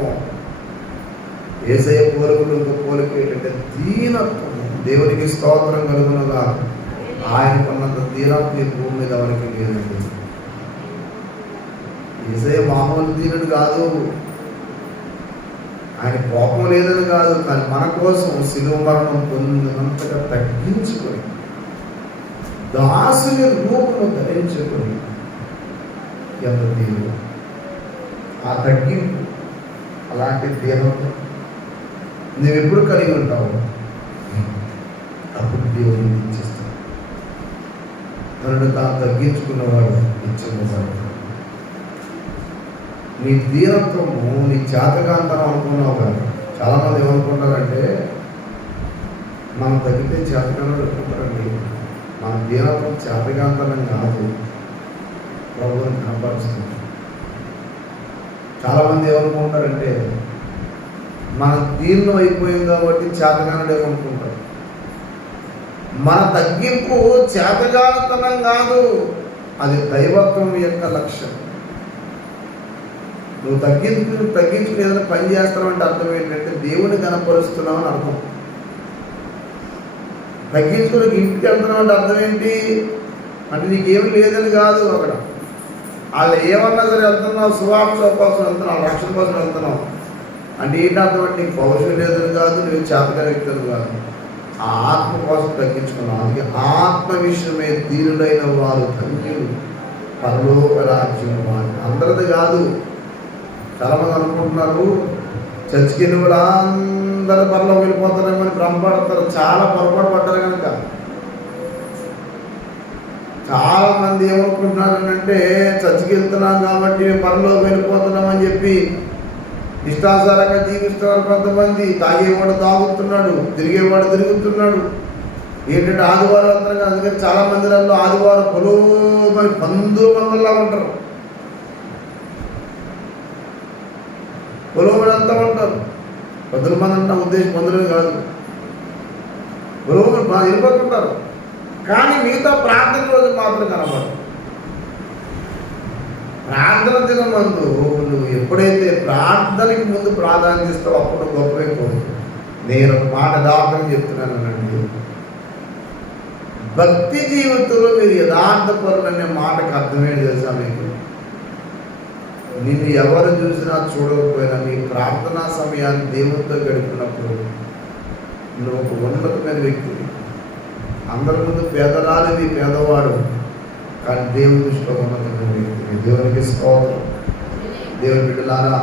యేసయ్య పోలికలు ఇంకో పోలిక ఏంటంటే దీనత్వము. దేవునికి స్తోత్రం కలుగునగా. ఆయనకున్నంత దీనత్వం ఈ భూమి మీద ఎవరికి లేదండి. యేసయ్య మామూలు దీనుడు కాదు. ఆయన కోపం లేదని కాదు, కానీ మన కోసం శిలువ మరణం పొందినంతగా తగ్గించుకొని దాసుని రూపము ధరించుకొని ఎంత దేవుడు. ఆ తగ్గింపు, అలాంటి దేహంతో నువ్వెప్పుడు కలిగి ఉంటావు అప్పుడు దేవుడిని ఇచ్చేస్తావు. తనను తాను తగ్గించుకున్నవాడు ఇచ్చేవాడు. నీ దీనత్వము నీ చేతకాంతనం అనుకున్నావు కదా. చాలామంది ఏమనుకుంటారంటే మనం తగ్గితే చేతకాంతం అనుకుంటారండి. మన దీనత్వం చేతగాంతనం కాదు, ప్రభువుని కనపరుస్తుంది. చాలామంది ఏమనుకుంటారంటే మన దీనం అయిపోయింది కాబట్టి చేతగానుడు ఏమనుకుంటారు. మన తగ్గింపు చేతగానతనం కాదు, అది దైవత్వం యొక్క లక్ష్యం. నువ్వు తగ్గించుకుని ఏదైనా పని చేస్తున్నావు అంటే అర్థం ఏంటంటే దేవుని కనపరుస్తున్నావు అని అర్థం. తగ్గించుకుని ఇంటికి వెళ్తున్నావు అంటే అర్థం ఏంటి అంటే నీకేమి లేదని కాదు. అక్కడ వాళ్ళు ఏమన్నా సరే వెళ్తున్నావు, సువార్త కోసం వెళ్తున్నావు, రక్షణ కోసం వెళ్తున్నావు అంటే ఏంటి అర్థం అంటే నీకు పౌరుషం లేదని కాదు, నువ్వు చేతగా వ్యక్తులు కాదు, ఆ ఆత్మ కోసం తగ్గించుకున్నావు. అందుకే ఆత్మ విషయమే దీనులైన వారు ధన్యులు, పరలోక రాజ్యం వారు. అందరిది కాదు. చాలామంది అనుకుంటున్నారు చర్చికి వెళ్ళి కూడా అందరూ పరలోకి వెళ్ళిపోతారేమో అని భ్రమపడతారు. చాలా పొరపాటు పడ్డారు కనుక చాలా మంది ఏమనుకుంటున్నారంటే చర్చికి వెళ్తున్నాం కాబట్టి పరలోకి వెళ్ళిపోతున్నాం అని చెప్పి ఇష్టానుసారంగా జీవిస్తున్నారు. కొంతమంది తాగేవాడు తాగుతున్నాడు, తిరిగేవాడు తిరుగుతున్నాడు. ఏంటంటే ఆదివారం వెళ్తున్నారు. అందుకని చాలా మందిరాల్లో ఆదివారం పొలమని బంధువులా ఉంటారు, పొలమని అంతా ఉంటారు. పొద్దుల మంది అంతా ఉద్దేశం పొందలేదు కాదు, పొలమని బాగా వెళ్ళిపోతుంటారు. కానీ మిగతా ప్రార్థన రోజు మాత్రం కనబడదు. ప్రార్థన దినం మందు నువ్వు ఎప్పుడైతే ప్రార్థనకి ముందు ప్రాధాన్యత ఇస్తావో అప్పుడు గొప్పైపోతుంది. నేను ఒక మాట దాఖలు చెప్తున్నానండి, భక్తి జీవితంలో మీరు యథార్థపరులు అనే మాటకు అర్థమేంటి తెలుసా మీకు? నిన్ను ఎవరు చూసినా చూడకపోయినా మీ ప్రార్థనా సమయాన్ని దేవునితో గడిపినప్పుడు నువ్వు ఒక ఉన్నతమైన వ్యక్తి. అందరి ముందు పేదరాలివి, పేదవాడు, కానీ దేవుని దృష్టిలో ఉన్నతమైన వ్యక్తి. దేవునికి స్తోత్రం. దేవుని బిడ్డలారా,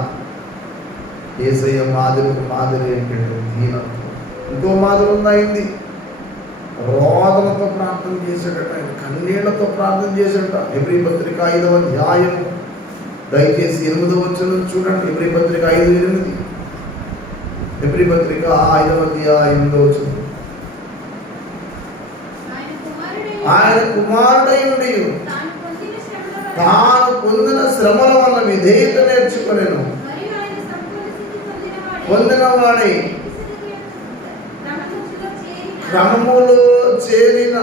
యేసయ్య మాదిరి ఏంటంటే దీనత్వం. ఇంకో మాదిరి ఉందయింది, రోదనతో ప్రార్థన చేశాడట, ఆయన కన్నీళ్లతో ప్రార్థన చేశాడట. ఎబ్రీ పత్రిక 5వ అధ్యాయం దయచేసి 8వ వచనం చూడండి. ఎబ్రీ పత్రిక 5:8. ఎబ్రీ పత్రిక 5వ అధ్యాయం 8వ వచనం. ఆయన కుమారుడై ఉండి తాను పొందిన శ్రమల వల్ల విధేయత నేర్చుకునేను, పొందినవాడై క్రమములో చేరిన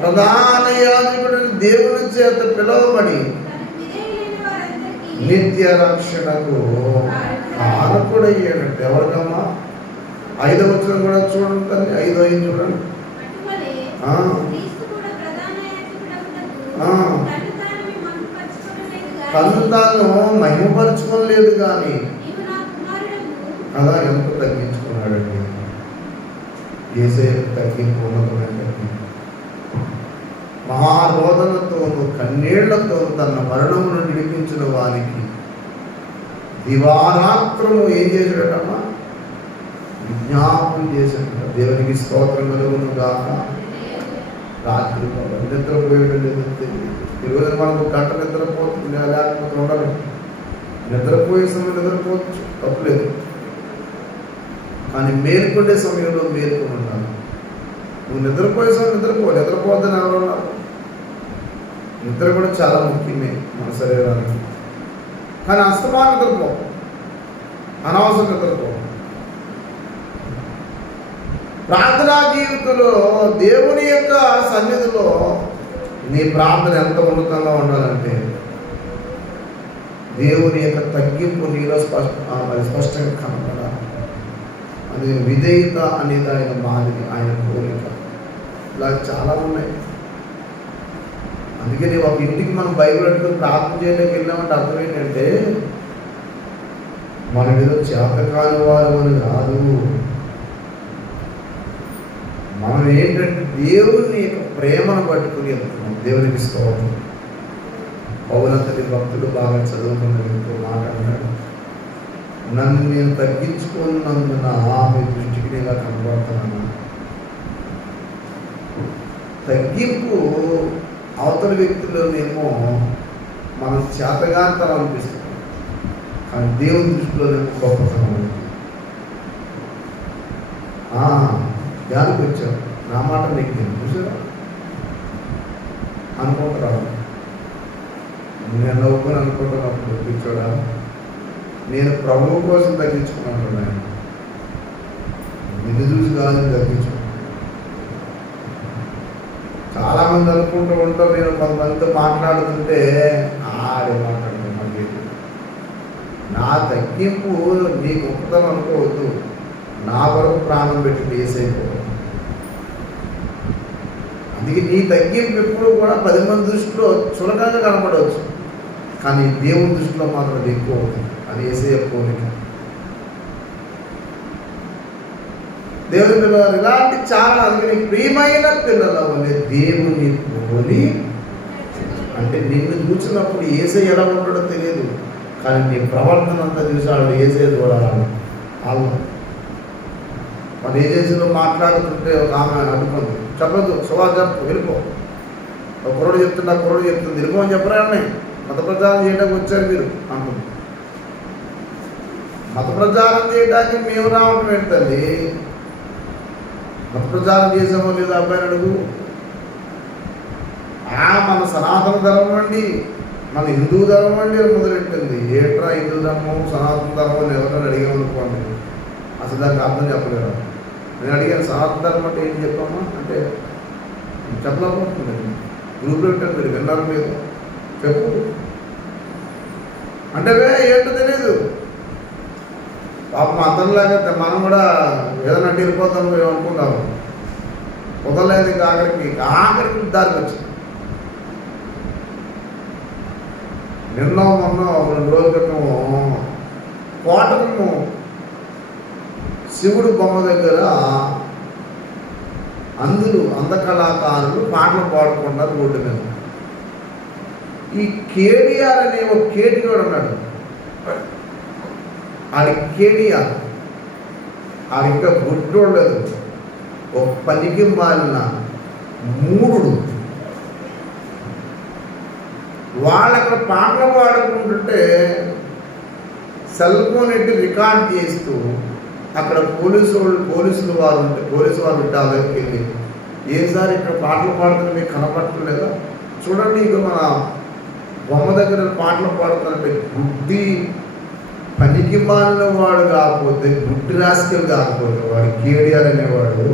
ప్రధాన యాజకుడిని దేవుని చేత పిలువబడి నిత్య రక్షణకు కారకుడయ్యాడంటే. ఎవరికమ్మా? 5వ వచనం కూడా చూడండి, 5:5 చూడండి. తను తాను మహిమపరచుకోలేదు కానీ కదా ఎంత తగ్గించుకున్నాడండి. యేసయ్య తగ్గింపు ఉన్నతమైన తగ్గింపు. మహారోదనతోనూ కన్నీళ్లతో తన మరణమును విడిపించిన వారికి దివారాత్రము ఏం చేశాడటమ్మా? విజ్ఞాపన చేశాడు. దేవునికి స్తోత్రం కలుగును గాక. రాత్రి నిద్రపోయేయడం లేదు తెలియదు. ఈరోజు మనకు గంట నిద్రపోతుంది, లేకపోతే ఉండదు. నిద్రపోయే సమయం నిద్రపోవచ్చు, తప్పలేదు. కానీ మేల్కొండే సమయంలో మేల్కొని ఉండాలి. నువ్వు నిద్రపోయే సమయం నిద్రపోద్దని ఎవరున్నారు? నిద్ర కూడా చాలా ముఖ్యమే మన శరీరానికి. కానీ అస్తమానం నిద్రపో, అనవసరం నిద్రపో. ప్రార్థనా జీవితంలో దేవుని యొక్క సన్నిధిలో నీ ప్రార్థన ఎంత ఉన్నతంగా ఉండాలంటే దేవుని యొక్క తగ్గింపు నీలో స్పష్టంగా కనపడాలి. అది విధేయత అనేది ఆయన మాదిరి, ఆయన కోరిక. ఇలా చాలా ఉన్నాయి. అందుకని ఒక ఇంటికి మనం బైబిల్ అడుగుతూ ప్రార్థన చేయడానికి వెళ్ళామంటే అర్థం ఏంటంటే మనం ఏదో చేతకాని వారు అని కాదు. మనం ఏంటంటే దేవుని యొక్క ప్రేమను పట్టుకుని వెళ్తున్నాం. దేవునికి స్తోత్రం. పౌలంతటి భక్తుడు బాగా చదువుకున్న వ్యక్తి మాట్లాడినాడు, నన్ను నేను తగ్గించుకున్నందున మీ దృష్టికి నేను ఇలా కనబడుతున్నాను. తగ్గింపు అవతల వ్యక్తుల్లోనేమో మనం చేతగాంతరం అనిపిస్తుంది, కానీ దేవుని దృష్టిలోనేమో గొప్పతనం ఉంటుంది. ధ్యానికి వచ్చాం. నా మాట నీకు చూసారా అనుకుంటారా? నేను నవ్వుకొని అనుకుంటున్నప్పుడు కూర్చోడా, నేను ప్రభువు కోసం తగ్గించుకున్నాను. నేను నిన్ను చూసి కాదు తగ్గించుకున్నాను. చాలామంది అనుకుంటూ ఉంటాం, నేను కొంతమందితో మాట్లాడుతుంటే ఆడే మాట్లాడుతున్నాను. నా తగ్గింపు నీ గొప్పతనం అనుకోవద్దు, నా వరకు ప్రాణం పెట్టి వేసైపోవద్దు. అందుకే నీ తగ్గింపు ఎప్పుడు కూడా 10 మంది దృష్టిలో చులకంగా కనపడవచ్చు, కానీ దేవుని దృష్టిలో మాత్రం అది ఎక్కువ అవుతుంది. అది యేసయ్య పోలిక. దేవుని పిల్లలు ఇలాంటి చాలా, అందుకని ప్రియమైన పిల్లల వల్లే దేవుని పోలి, అంటే నిన్ను చూసినప్పుడు యేసయ్య ఎలా ఉంటాడో తెలియదు, కానీ నీ ప్రవర్తన అంతా చూసాడు యేసయ్య చూడాలని. వాళ్ళు మన ఏజెన్సీలో మాట్లాడుతుంటే ఒక ఆమె అడుగుతుంది, చెప్పదు సువార్త చెప్పు, వెళ్ళిపో. ఒక కుర్రోడు చెప్తున్నా, కుర్రోడు చెప్తుంది, వెళ్ళిపో అని చెప్పరా అన్నీ. మత ప్రచారం చేయడానికి వచ్చారు మీరు అంటుంది. మత ప్రచారం చేయడానికి మేము రావటం ఏంటండి? మత ప్రచారం చేసామో లేదా అబ్బాయిని అడుగు. మన సనాతన ధర్మం అండి, మన హిందూ ధర్మం అండి అని మొదలెట్టింది. ఏట్రా హిందూ ధర్మం సనాతన ధర్మం అని ఎవరైనా అడిగామనుకోండి, అసలు దానికి అర్థం చెప్పలేరు. నేను అడిగాను సనాతన ధర్మం అంటే ఏం చెప్పమ్మా అంటే చెప్పలేకపోతుంది. గ్రూప్లో పెట్టారు, మీరు విన్నారు లేదు చెప్పు అంటే ఏంటో తెలియదు. పాపం అతనిలాగా మనం కూడా ఏదైనా అంటే వెళ్ళిపోతాం మేము అనుకుంటాము. కుదరలేదు ఇంకా ఆఖరికి దారికి వచ్చింది. నిన్న మొన్న 2 రోజుల క్రితం కోటము శివుడు బొమ్మ దగ్గర అందకళాకారులు పాటలు పాడుకుంటారు రోడ్డు మీద. ఈ కేడిఆర్ అనే ఒక కేడిగాడు ఉన్నాడు. ఆడి కేడిఆర్ ఆడి ఇంకా గుడ్డోళ్ళదు, ఒక పనికి మాలిన మూడు. వాళ్ళు అక్కడ పాటలు పాడుకుంటుంటే సెల్ ఫోన్ ఎట్టి రికార్డ్ చేస్తూ అక్కడ పోలీసులు వారు ఉంటే పోలీసు వారు ఉంటే దగ్గరికి వెళ్ళి, ఏసారి ఇక్కడ పాటలు పాడుతున్న మీకు కనపడలేదా చూడండి, ఇక మన బొమ్మ దగ్గర పాటలు పాడుతున్నట్టే గుడ్డి పనికి మాలిన వాడు కాకపోతే, గుడ్డి రాసుకెళ్ళి కాకపోతే వాడు కేడిఆర్ అనేవాడు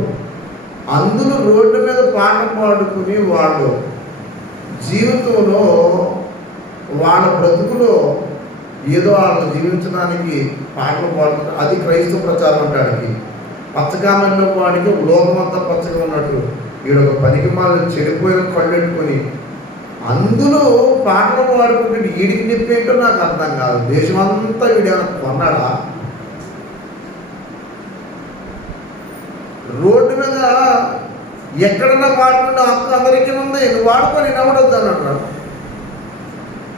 అందులో రోడ్డు మీద పాట పాడుకుని వాళ్ళు జీవితంలో వాళ్ళ బ్రతుకులో ఏదో వాళ్ళు జీవించడానికి పాటలు పాడుతున్నారు. అది క్రైస్తవ ప్రచారం అంటాడికి. పచ్చకామల్లో వాడికి లోకమంతా పచ్చగా ఉన్నట్టు వీడొక పనికి మాలను చెడిపోయిన కళ్ళెట్టుకొని అందులో పాటలు పాడుకుంటే వీడికి నొప్పి ఏంటో నాకు అర్థం కాదు. దేశమంతా వీడేమైనా కొన్నాడా? రోడ్డు మీద ఎక్కడన్నా పాడుకున్న హక్కు అందరికీ ఉంది, నువ్వు వాడుకొని నవ్వడొద్దు అన్నాడు.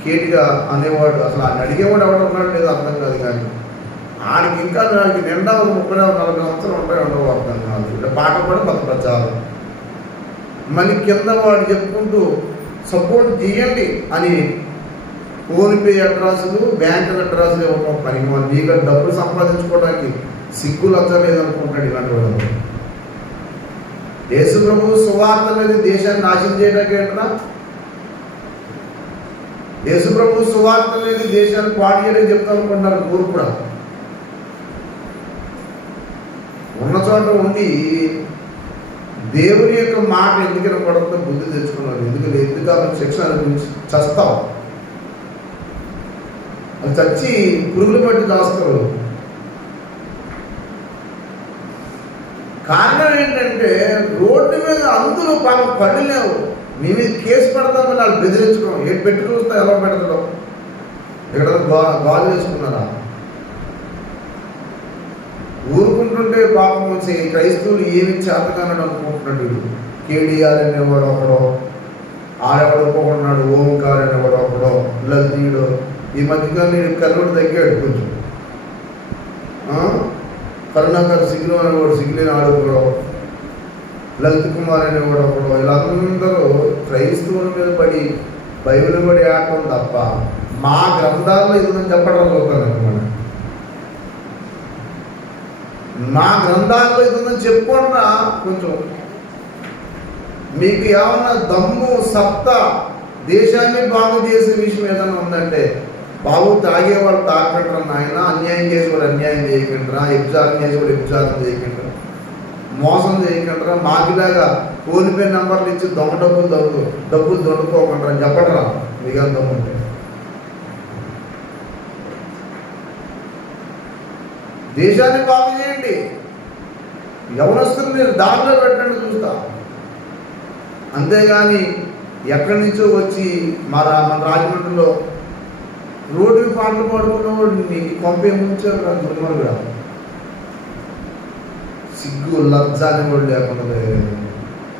కేటిగా అనేవాడు అసలు ఆయన అడిగేవాడు ఎవడు ఉన్నాడు లేదో అర్థం కాదు. కానీ ఆడికి ఇంకా నాకు నిండా 30-40 సంవత్సరాలు ఉంటాయి ఉండవు అర్థం కాదు. ఇక్కడ పాట కూడా మత ప్రచారం. మళ్ళీ కింద వాడు చెప్పుకుంటూ సపోర్ట్ చేయండి అని ఫోన్పే అడ్రస్లు, బ్యాంక్ అడ్రస్లు ఇవ్వడం పని. నీకు డబ్బులు సంపాదించుకోవడానికి సిగ్గులు వచ్చలేదనుకుంటాడు ఇలాంటి వాడు. యేసు ప్రభు సువార్త అనేది దేశాన్ని నాశనం చేయడానికి ఏంటన్నా? యేసు ప్రభు సువార్త అనేది దేశాన్ని పాడు చేయడానికి చెప్తా అనుకుంటున్నారు. ఊరు కూడా ఉన్న చోట ఉండి దేవుని యొక్క మాట ఎందుకైనా పడుతుందో బుద్ధి తెచ్చుకున్నారు. ఎందుకు ఆమె శిక్షణ గురించి చస్తావు, అది చచ్చి పురుగులు పట్టి దాస్తారు. కారణం ఏంటంటే రోడ్డు మీద అందులో పాపం పళ్ళు లేవు, నీ మీద కేసు పెడతామని వాళ్ళు బెదిరించడం. ఏడు పెట్టి చూస్తా ఎలా పెడతాం, ఇక్కడ గాలు చేసుకున్నారా? ఊరుకుంటుంటే పాపం వచ్చి క్రైస్తవులు ఏమి చేతకానని అనుకుంటున్నాడు. వీడు కేడిఆర్ అనేవాడు ఒకడో, ఆడెవడు ఒప్పుకున్నాడు, ఓంకార్ అనేవాడు ఒకడో, లల్దీడో. ఈ మధ్యకాలం నేను కర్రోడు తగ్గాడు కొంచెం. కరుణాకర్ సిగ్గులు అనేవాడు, సిగ్గులేని ఆడుకోవడం, లలిత్ కుమార్ అనేవాడు ఒకడు. వీళ్ళందరూ క్రైస్తవుల మీద పడి బైబిల్ పడి ఆడటం తప్ప మా గ్రంథాల్లో ఇదని చెప్పడం అవుతాను అనమాట. మా గ్రంథాల్లో ఇదని చెప్పుకున్నా కొంచెం మీకు ఏమన్నా దమ్ము సత్తా దేశాన్ని బాగు చేసే విషయం ఏదైనా ఉందంటే, బాబు తాగేవాళ్ళు తాగంటారా నాయన, అన్యాయం చేసేవాడు అన్యాయం చేయకంటారా, వ్యభిచారం చేసేవాడు వ్యభిచారం చేయకంటారా, మోసం చేయకంటారా, మాకిలాగా ఫోన్పే నెంబర్లు ఇచ్చి డబ్బులు దొంగకోకుండా అని చెప్పడరా మీకు అంత ఉంటే. దేశాన్ని బాగు చేయండి, యవనస్తులు మీరు దారిలో పెట్టండి చూస్తా. అంతేగాని ఎక్కడి నుంచో వచ్చి మన రాజమండ్రిలో రోడ్డు పాటలు పాడుకున్నవాడిని కొంపే ముంచారు కదా దుర్మార్గుడు. సిగ్గు లజ్జ అని కూడా లేకుండా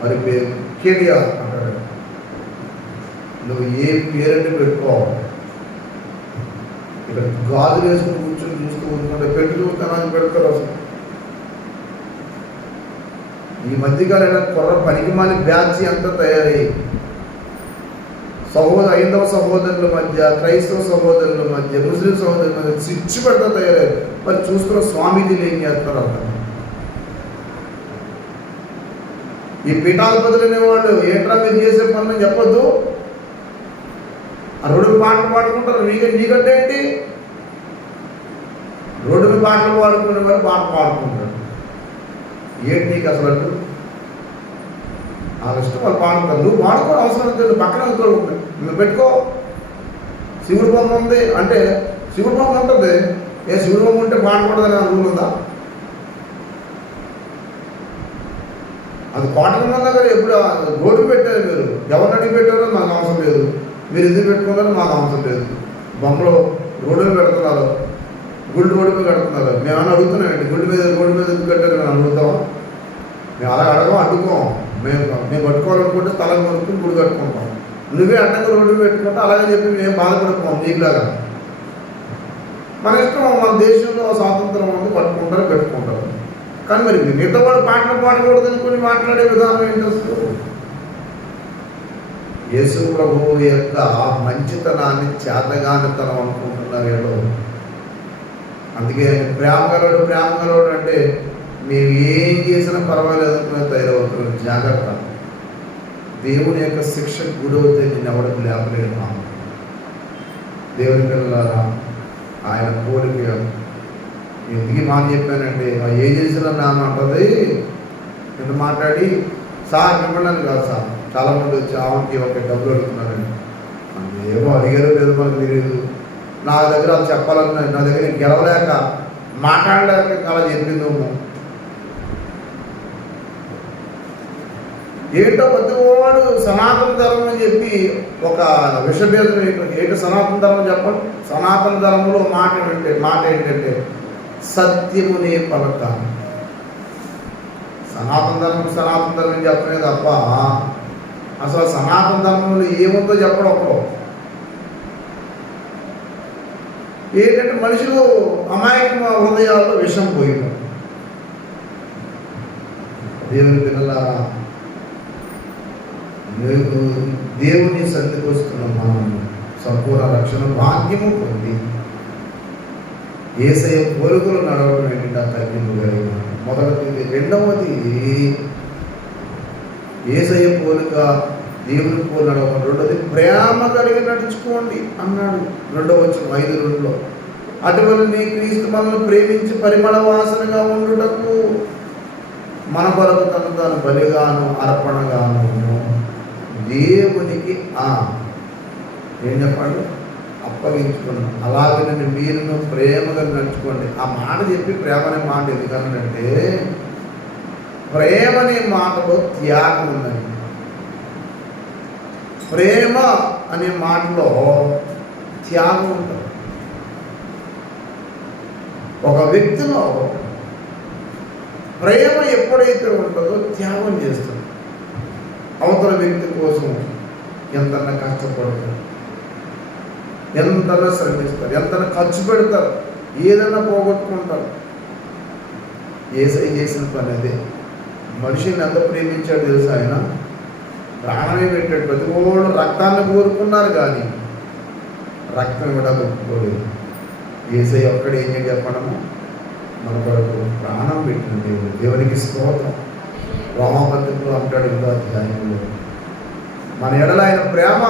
మరి పేరు కేటీఆర్ అంటాడు. నువ్వు ఏ పేరంటే పెట్టుకో, ఇక్కడ గాజులు వేసుకుని కూర్చొని చూస్తూ ఉంటుంటే పెట్టి చూస్తానని పెడతారు. అసలు ఈ మధ్యకాలంలో కొర్ర పనికిమాలి బ్యాచ్ అంతా తయారయ్యి హైందవ సహోదరుల మధ్య, క్రైస్తవ సహోదరుల మధ్య, ముస్లిం సహోదరుల మధ్య చిచ్చు పెడతా తయారయ్యారు. మరి చూస్తున్న స్వామీజీలు ఏం చేస్తారు అర్థం. ఈ పీఠాధిపతులు అనేవాళ్ళు ఏంట్రా మీరు చేసే పనులు చెప్పొద్దు, ఆ రోడ్డు పాటలు పాడుకుంటారు. నీకంటే ఏంటి, రోడ్డు మీద పాటలు పాడుకునే వారు పాట పాడుకుంటారు. ఏంటి నీకు అసలు అంటూ ఆ ఇష్టం వాళ్ళు పాడుతారు. నువ్వు పాడుకో, అవసరం లేదు, పక్కన నువ్వు పెట్టుకో. శివుడు బొమ్మ ఉంది అంటే శివుడు బొమ్మ ఉంటుంది. ఏ శివుడు బొమ్మ ఉంటే పాడకూడదని రూల్ ఉందా? అది పాటల దగ్గర ఎప్పుడు రోడ్డు పెట్టారు. మీరు ఎవరిని అడిగి పెట్టారో మాకు అవసరం లేదు, మీరు ఎందుకు పెట్టుకున్నారో మాకు అవసరం లేదు. బొమ్మలో రోడ్డు పెడుతున్నారు, గుళ్ళు రోడ్డు మీద కడుతున్నారు. మేమన్నా అడుగుతున్నామండి, రోడ్డు మీద ఎందుకు కట్టారు మేము అడుగుతాం? మేము అలా అడుగుకోం. మేము పట్టుకోవాలనుకుంటే స్థలం కొనుక్కుని గుడి కట్టుకుంటాం. నువ్వే అడ్డంగా రోడ్డు పెట్టుకుంటే అలాగే చెప్పి మేము బాధపడుకోం నీకులాగా. మన ఇష్టం, మన దేశంలో స్వాతంత్రం ఉంది, పట్టుకుంటారు పెట్టుకుంటారు. కానీ మరి మిగతా వాడు పాటలు పాడకూడదు అనుకుని మాట్లాడే విధానం ఏంటి అసలు? యేసు ప్రభువు యొక్క మంచితనాన్ని చేతగానితనం అనుకుంటున్నారు ఏదో. అందుకే ప్రేమగలడు అంటే మేము ఏం చేసినా పర్వాలేదు అనుకునే తయారవుతున్నారు. జాగ్రత్త, దేవుని యొక్క శిక్షకు గురవుతే నేను ఎవరికి లేపలేను. దేవుని పిల్లలారా, ఆయన కోరిక ఎందుకు మాట చెప్పానంటే, ఏం చేసినా నాన్న అంటుంది. నేను మాట్లాడి సార్ మిమ్మల్ని కాదు సార్, చాలామంది వచ్చి ఆమెకి ఒక డబ్బులు అడుగుతున్నారండి. ఏమో అడిగారో లేదో మనకు తెలియదు. నా దగ్గర అది చెప్పాలన్నా నా దగ్గర గెలవలేక మాట్లాడలేక అలా చెప్పిందేమో. ఏంటో ప్రతివాడు సనాతన ధర్మం అని చెప్పి ఒక విషభేదం ఏంటో సనాతన ధర్మం చెప్పండి. సనాతన ధర్మంలో మాట ఏంటంటే సత్యమునే పలక. సనాతన ధర్మం చెప్పనే తప్ప అసలు సనాతన ధర్మంలో ఏముందో చెప్పడం ఒకడు. ఏంటంటే మనుషులు అమాయక హృదయాల్లో విషం పోయినారు. దేవుని పిల్లలారా, దేవుని సన్నిధికి వస్తున్న మనం సంపూర్ణ రక్షణ భాగ్యము పొంది యేసయ్య పోలికలు నడవడం ఏంటంటే ఆ తగ్గింపు కలిగిన మొదటిది. రెండవది యేసయ్య పోలిక దేవుని పోలి నడవడం. రెండవది ప్రేమ కలిగి నడుచుకోండి అన్నాడు 2వ వచనం 5:2. అటువంటి క్రీస్తు మనల్ని ప్రేమించి పరిమళ వాసనగా ఉండుటకు మన కొరకు తను బలిగాను అర్పణగాను దేవునికి ఏం చెప్పండి అప్పగించుకున్నాం. అలాగే మీరు ప్రేమగా నడుచుకోండి. ఆ మాట చెప్పి ప్రేమ అనే మాట ఎందుకనంటే, ప్రేమ అనే మాటలో త్యాగం ఉందండి. ప్రేమ అనే మాటలో త్యాగం ఉంటుంది. ఒక వ్యక్తిలో ప్రేమ ఎప్పుడైతే ఉంటుందో త్యాగం చేస్తుంది. అవతల వ్యక్తి కోసం ఎంతన్నా కష్టపడతారు, ఎంతన్నా శ్రమిస్తారు, ఎంతన్నా ఖర్చు పెడతారు, ఏదైనా పోగొట్టుకుంటారు. యేసయ్య చేసిన పని అదే. మనిషిని ఎంత ప్రేమించాడు తెలుసు, ఆయన ప్రాణమే పెట్టాడు. ప్రతి ఒక్కరు రక్తాన్ని కోరుకున్నారు కానీ రక్తం ఇవ్వడానికి ఒప్పుకోలేదు. యేసయ్య ఒక్కడే ఏం చెప్పడము, మన కొరకు ప్రాణం పెట్టిన దేవుడు. దేవునికి స్తోత్రం. రోమపత్రికలో అంటాడు 8వ అధ్యాయంలో, మన ఎడల ఆయన ప్రేమ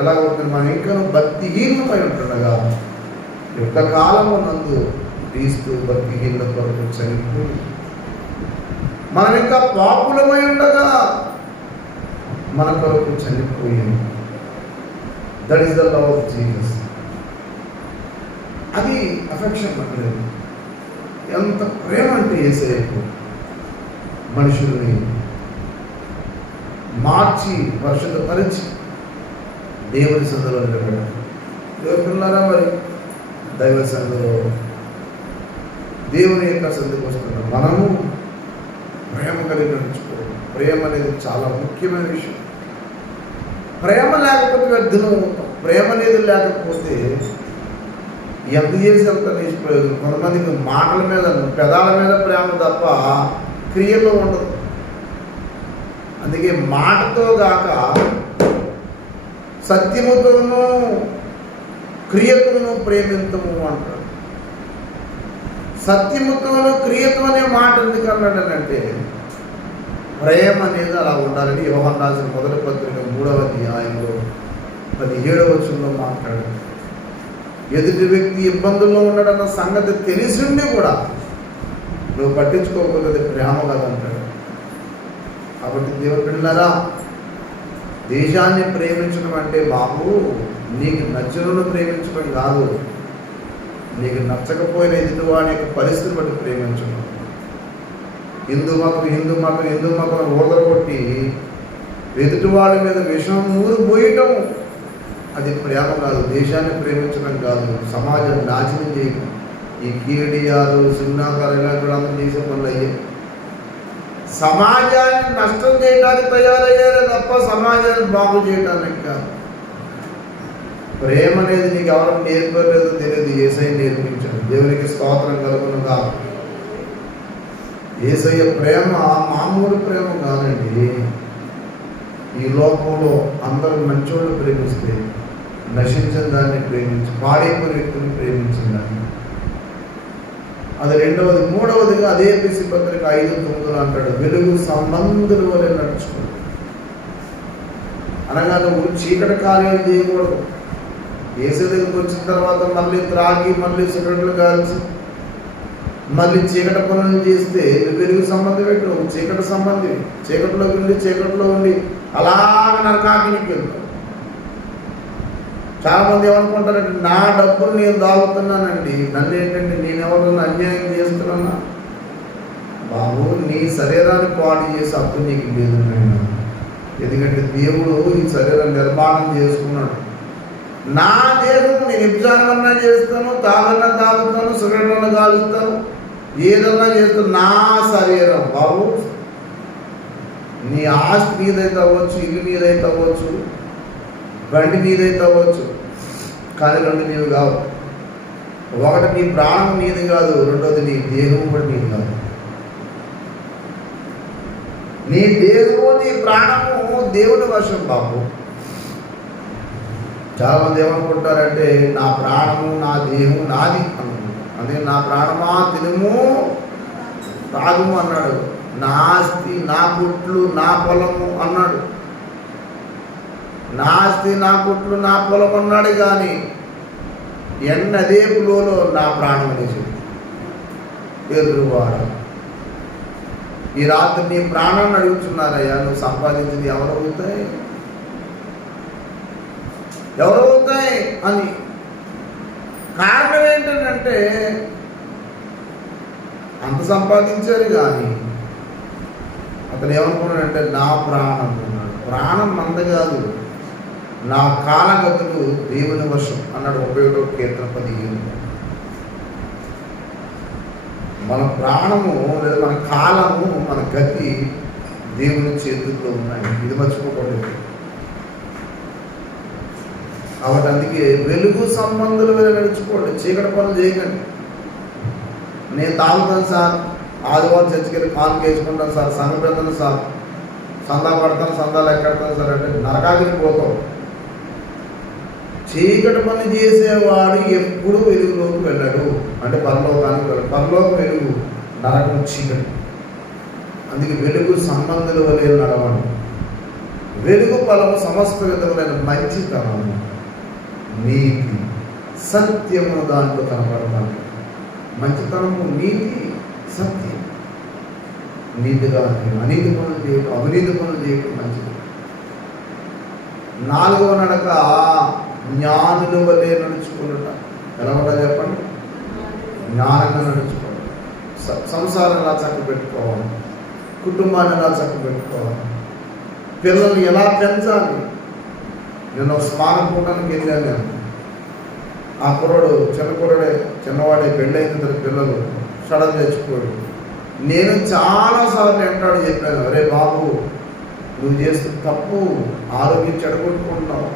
ఎలా అవుతుంది, మనం ఇంకా భక్తిహీనమై ఉంటుండగా యుద్ధ కాలము నందు క్రీస్తు భక్తిహీన కొరకు చనిపోయి, మనం ఇంకా పాపులమై ఉండగా మన కొరకు చనిపోయింది. That is the love of Jesus. అది అఫెక్షన్ అంటే ఎంత ప్రేమ అంటే యేసయ్యకు మనుషుల్ని మార్చి పరిశుద్ధపరిచి దేవుని సందులో నిలబెట్టారు. దేవుడున్నారా మరి దైవ సందులో దేవుని యొక్క సందుకు వస్తున్నారు. మనము ప్రేమ కలిగి నడుచుకోవాలి. ప్రేమ అనేది చాలా ముఖ్యమైన విషయం. ప్రేమ లేకపోతే వ్యర్థం అవుతాం. ప్రేమ అనేది లేకపోతే ఎంత చేసి అంత నిష్ప్రయోజనం. కొంతమందికి మాటల మీద పెదాల మీద ప్రేమ తప్ప క్రియల్లో ఉండదు. అందుకే మాటతో గాక సత్యముతోనూ క్రియతోనూ ప్రేమించము అంటారు. సత్యముతోనూ క్రియతో అనే మాట ఎందుకు అన్నాడనంటే ప్రేమ అనేది అలా ఉండాలని యోహాను రాసిన మొదటి పత్రిక 3వ అధ్యాయంలో 17వ వచనంలో మాట్లాడారు. ఎదుటి వ్యక్తి ఇబ్బందుల్లో ఉన్నాడన్న సంగతి తెలిసిండి కూడా నువ్వు పట్టించుకోకపోతే ప్రేమ కాదంటాడు. కాబట్టి దేవుని బిడ్డలారా, దేశాన్ని ప్రేమించడం అంటే బాబు నీకు నచ్చులను ప్రేమించడం కాదు, నీకు నచ్చకపోయిన ఎదుటివాడి యొక్క పరిస్థితిని బట్టి ప్రేమించడం. హిందూ మతం ఊదరగొట్టి ఎదుటివాడి మీద విషం ఊరు పోయటం అది ప్రేమ కాదు. దేశాన్ని ప్రేమించడం కాదు, సమాజాన్ని నాశనం చేయడం. ఈ కీడియాలు సినిమాకారు ఇలాంటి అందరూ చేసే పనులు అయ్యాయి. సమాజాన్ని నష్టం చేయడానికి తయారయ్యారే తప్ప సమాజాన్ని బాగు చేయడానికి కాదు. ప్రేమ అనేది నీకు ఎవరు నేర్పలేదు తెలియదు, యేసయ్య నేర్పించాడు. దేవునికి స్తోత్రం కలుగునుగా. యేసయ్య ప్రేమ మామూలు ప్రేమ కాదండి. ఈ లోకంలో అందరూ మంచోళ్ళు ప్రేమిస్తే నశించిన దాన్ని ప్రేమించి, పాడైపోయిన వ్యక్తిని ప్రేమించిన దాన్ని. అది రెండవది. మూడవదిగా అదే ఎఫెసీ పత్రిక 5:9 అంటాడు, వెలుగు సంబంధుల వలె నడుచుకోండి. అనగా నువ్వు చీకటి కార్యాలు చేయకూడదు. యేసయ్య దగ్గరికి వచ్చిన తర్వాత మళ్ళీ త్రాగి, మళ్ళీ సిగరెట్లు కాల్చి, మళ్ళీ చీకటి పనులు చేస్తే వెలుగు సంబంధం పెట్టి నువ్వు చీకటి సంబంధి. చీకటిలో ఉండి అలాగ నరకాగ్నికి వెళ్తావు. చాలామంది ఏమనుకుంటారంటే నా డబ్బులు నేను దాగుతున్నానండి, నన్ను ఏంటంటే నేను ఎవరిని అన్యాయం చేస్తున్నా. బాబు నీ శరీరాన్ని పాడు చేసి అప్పు నీకు లేదు నాయన. ఎందుకంటే దేవుడు ఈ శరీరం నిర్మాణం చేసుకున్నాడు. నా దేహం నేను విభజానమన్నా చేస్తాను, తాగుతాను, సిగరెట్లన్నా కాలుస్తాను, ఏదన్నా చేస్తాను. నా శరీరం బాబు, నీ ఆస్తి నీదైతే అవ్వచ్చు, ఇల్లు నీదైతే అవ్వచ్చు, బండి నీదైతే అవ్వచ్చు, కానీ రెండు నీవు కావు. ఒకటి నీ ప్రాణం నీది కాదు, రెండోది నీ దేహం కూడా నీది కాదు. నీ దేహము నీ ప్రాణము దేవుని వశం బాబు. చాలామంది ఏమనుకుంటారంటే నా ప్రాణము నా దేహము నాది అనుకుంటారు. అందుకే నా ప్రాణమా తినుము తాగుము అన్నాడు. నా ఆస్తి నా పుట్లు నా పొలము అన్నాడు. నా ఆస్తి నా పుట్లు నా పొలం అన్నాడు. కానీ ఎన్నదే పులోలో నా ప్రాణం అనేసి ఎదురువాడ. ఈ రాత్రి నీ ప్రాణాన్ని అడుగుతున్నారయ్యా, నువ్వు సంపాదించింది ఎవరవుతాయి అని. కారణం ఏంటంటే అంత సంపాదించారు కానీ అతను ఏమనుకున్నాడంటే నా ప్రాణం అన్నాడు. ప్రాణం మంద కాదు, నా కాలగతులు దేవుని వశం అన్నాడు 31వ కీర్తన 15. మన ప్రాణము లేదా మన కాలము మన గతి దేవుని చేతుల్లో ఉన్నాయి. ఇది మర్చిపోకూడదు. కాబట్టి అందుకే వెలుగు సంబంధుల మీద నడుచుకోండి, చీకటి పనులు చేయకండి. నేను తాగుతాను సార్, ఆదివారం చర్చికి వెళ్ళి కాలు వేసుకుంటాను సార్, సంఘ పెడతాను సార్, సందా పడతాను, సందాలు ఎక్కడతాను సార్ అంటే నరకాగిరి పోతావు. చీకటి పని చేసేవాడు ఎప్పుడు వెలుగులోకి వెళ్ళడు, అంటే పరలోకానికి వెళ్ళడు. పరలోకం వెలుగు, నరకం చీకటి. అందుకే వెలుగు సంబంధుల వలె నడవండి. వెలుగు ఫలము సమస్త విధములైన మంచితనము, నీతి, సత్యము దాంట్లో కనపడతాను. మంచితనము, నీతి, సత్యం. నీతిగా అనీతి పనులు చేయటం, అవినీతి పనులు చేయటం మంచిది. 4వ నడక జ్ఞానుల వలె నడుచుకున్నట. ఎలా ఉండాలి చెప్పండి? జ్ఞానంగా నడుచుకోవాలి. సంసారం ఎలా చక్కబెట్టుకోవాలి, కుటుంబాన్ని ఎలా చక్కబెట్టుకోవాలి, పిల్లల్ని ఎలా పెంచాలి. నేను స్మారకూటానికి వెళ్ళాను. నేను ఆ కుర్రాడు చిన్నవాడే పెళ్ళైన ఇద్దరు పిల్లలు సడన్ చచ్చిపోయాడు. నేను చాలాసార్లు వెంటాడు చెప్పాను, అరే బాబు నువ్వు చేస్తున్న తప్పు, ఆరోగ్యం చెడగొట్టుకుంటున్నావు,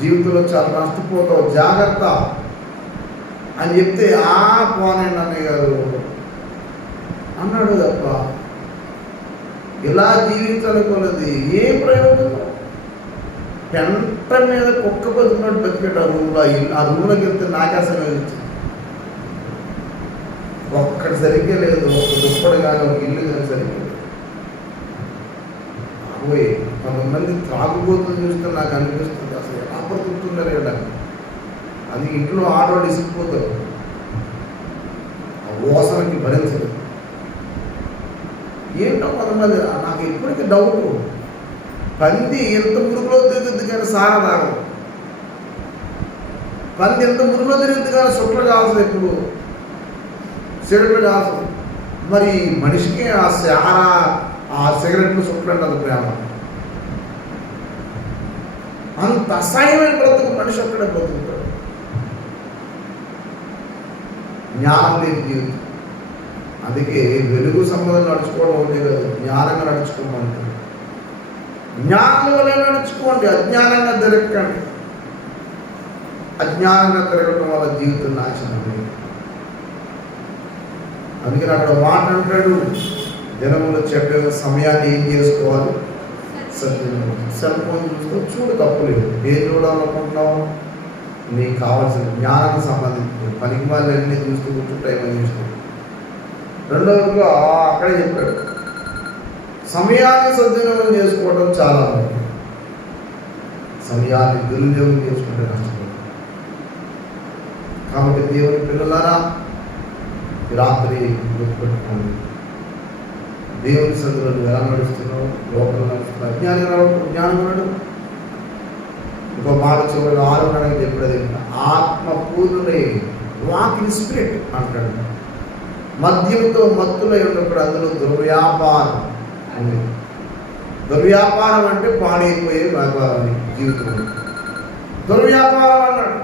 జీవితంలో చాలా నష్టపోతావు, జాగ్రత్త అని చెప్తే పోనండి అన్నయ్య గారు అన్నాడు తప్ప ఇలా జీవించాలనుకోలేదు. ఏ ప్రయోజనం? పెంట మీద కుక్క బతుకున్నట్టు బతికాడు ఆ రూమ్లో. ఆ రూమ్లోకి వెళ్తే నాకే అసలు ఒక్కటి సరిగ్గా లేదు, ఒక దుప్పటి కానీ ఒక ఇల్లు కానీ సరిగ్గా లేదు. పోయి కొంతమంది త్రాగుబోతులు చూస్తే నాకు అనిపిస్తుంది, అసలు ఎలా బ్రతుకుతున్నారు ఇలా. అది ఇంట్లో ఆడవాళ్ళు ఇసిగిపోతారు, ఆ ఓసనకి భరించదు. ఏంటో కొంతమంది, నాకు ఎప్పటికీ డౌట్, పంది ఎంత మురుగులో తిరుగుద్ది కానీ సారా తాగదు. పంది ఎంత మురుగులో తిరుగుద్ది కానీ సుట్లు కావాల్సింది, ఎప్పుడు సిగరెట్లు కావాల్సింది. మరి మనిషికి ఆ సారా, ఆ సిగరెట్లు సుట్లు అంటది ప్రేమ. అంత అసహ్యమైన బ్రతుకు మనిషి అక్కడే బ్రతుకుతాడు. జ్ఞానం లేని జీవితం. అందుకే వెలుగు సంబంధం నడుచుకోవడం ఉండే కాదు, జ్ఞానంగా నడుచుకోమంటారు. జ్ఞానం వల్ల నడుచుకోండి, అజ్ఞానంగా తిరగకండి. అజ్ఞానంగా తిరగడం వల్ల జీవితం నాశనం. అందుకని అక్కడ మాట అంటాడు, దినములో చెప్పే సమయాన్ని ఏం చేసుకోవాలి? సెల్ ఫోన్ చూస్తూ చూడు, తప్పులేదు. ఏం చూడాలనుకుంటున్నావు? నీకు కావాల్సిన జ్ఞానానికి సంబంధించిన పనికి వాళ్ళు అన్నీ చూస్తూ కూర్చుంటే ఏమని చూసుకో. రెండవదిగా అక్కడే చెప్పాడు, సమయాన్ని సద్వినియోగం చేసుకోవడం చాలా ముఖ్యం. సమయాన్ని దుర్వినియోగం చేసుకుంటే నష్టపోతుంది. కాబట్టి దేవుని పిల్లలారా, రాత్రి గుర్తుపెట్టుకోండి, దేవుని సన్నిధిలో ఎలా నడుస్తున్నావు? లోపల నడుస్తున్నావు. అజ్ఞానం రావడం, జ్ఞానం రావడం. ఇంకో మాట చివరి 6వ నడక చెప్పేది, ఆత్మ పూర్ణులై వాక్ ఇన్ స్పిరిట్ అంటాడు. మద్యంతో మత్తులై ఉన్నప్పుడు అందులో దుర్వ్యాపారం ఉంది. దుర్వ్యాపారం అంటే పాడైపోయే వ్యాపారం జీవితం. దుర్వ్యాపారం అన్నాడు.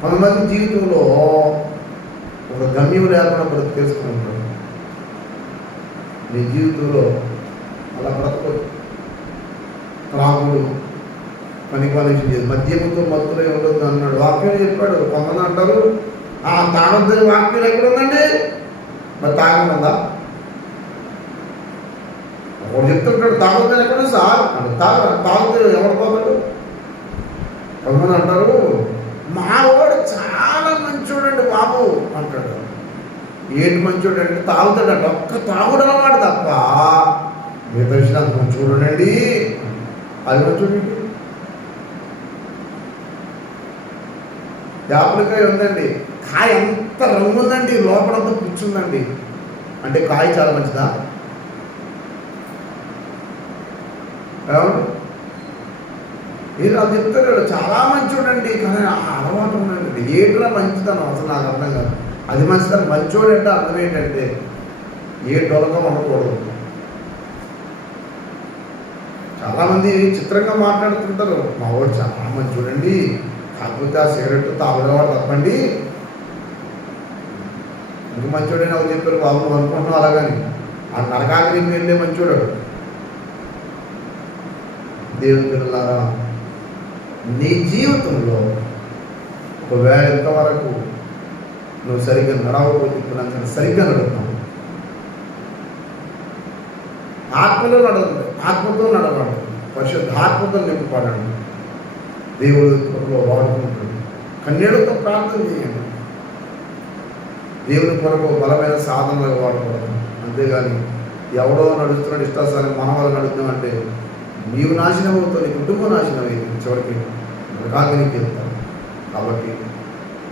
కొంతమంది జీవితంలో ఒక గమ్యం లేకుండా బ్రతికేసుకుని ఉంటాడు. నీ జీవితంలో అలా బ్రతకదు. త్రాగుడు, పనిపాలేషన్ చేసి మద్యముతో మత్తులై ఉండదు అన్నాడు. వాక్యం చెప్పాడు. కొంతమంది అంటారు, తాగొద్దని వాక్యం ఎక్కడ ఉందండి? మరి తాగనుందా? ఒకడు చెప్తుంటాడు తాగొద్దని ఎక్కడ సార్ అంటే తాగుతాడు, ఎవరు పోతాడు? కొంతమంది అంటారు, మా వాడు చాలా మంచోడండి బాబు అంటాడు. ఏంటి మంచోడు అంటే తాగుతాడంట. ఒక్క తాగుడు అన్నమాట తప్ప మిగతా విషయం అంత మంచోడండి. అది మంచోడండి. యాపిల్కాయ ఉందండి, కాయ ఎంత రంగు ఉందండి, లోపలంతా పుచ్చుందండి అంటే కాయ చాలా మంచిదా? మీరు అది చెప్తారు, చాలా మంచోడండి, కానీ అలవాటు ఉందండి. ఏట్లా మంచిదనం అసలు నాకు అర్థం కాదు. అది మంచిదని మంచోడు అంటే అర్థం ఏంటంటే ఏ డొలకం ఉండకూడదు. చాలామంది చిత్రంగా మాట్లాడుతుంటారు, మా వాడు చాలా మంచోడండి, కాకపోతే ఆ సిగరెట్ తాగడం వాడు తప్పండి. ఇంక మంచోడే నాకు చెప్పారు బాబు అనుకుంటున్నావు. అలాగని ఆ నరకాగ్ని వెళ్ళే మంచోడు. దేవుని పిల్లలారా, నీ జీవితంలో ఒకవేళ ఎంతవరకు నువ్వు సరిగ్గా నడవకపోతే ఇప్పుడు సరిగ్గా నడుపుతావు. ఆత్మలో నడవండి, ఆత్మతో నడవండి, పరిశుద్ధాత్మతో నింపబడండి. దేవుడు కృపలో వాడుకుంటాడు. కన్నీళ్లతో ప్రార్థన చేయండి. దేవుని కొరకు బలమైన సాధనలుగా వాడుకోవడం. అంతేగాని ఎవడో నడుస్తున్నాడు ఇష్టాసారి మన వల్ల నడుస్తున్నామంటే నీవు నాశనం అవుతావు, నీ కుటుంబం నాశనం అయింది, చివరికి నరకాగ్నికి వెళ్తాం. కాబట్టి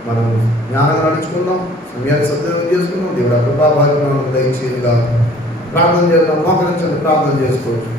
మనం జ్ఞానంగా నడుచుకుందాం, సమయాన్ని సద్వినియోగం చేసుకుందాం. దేవుడు కృపాభాగ్యం దయచేయగా ప్రార్థన చేద్దాం. మోకరించండి, ప్రార్థన చేసుకోవచ్చు.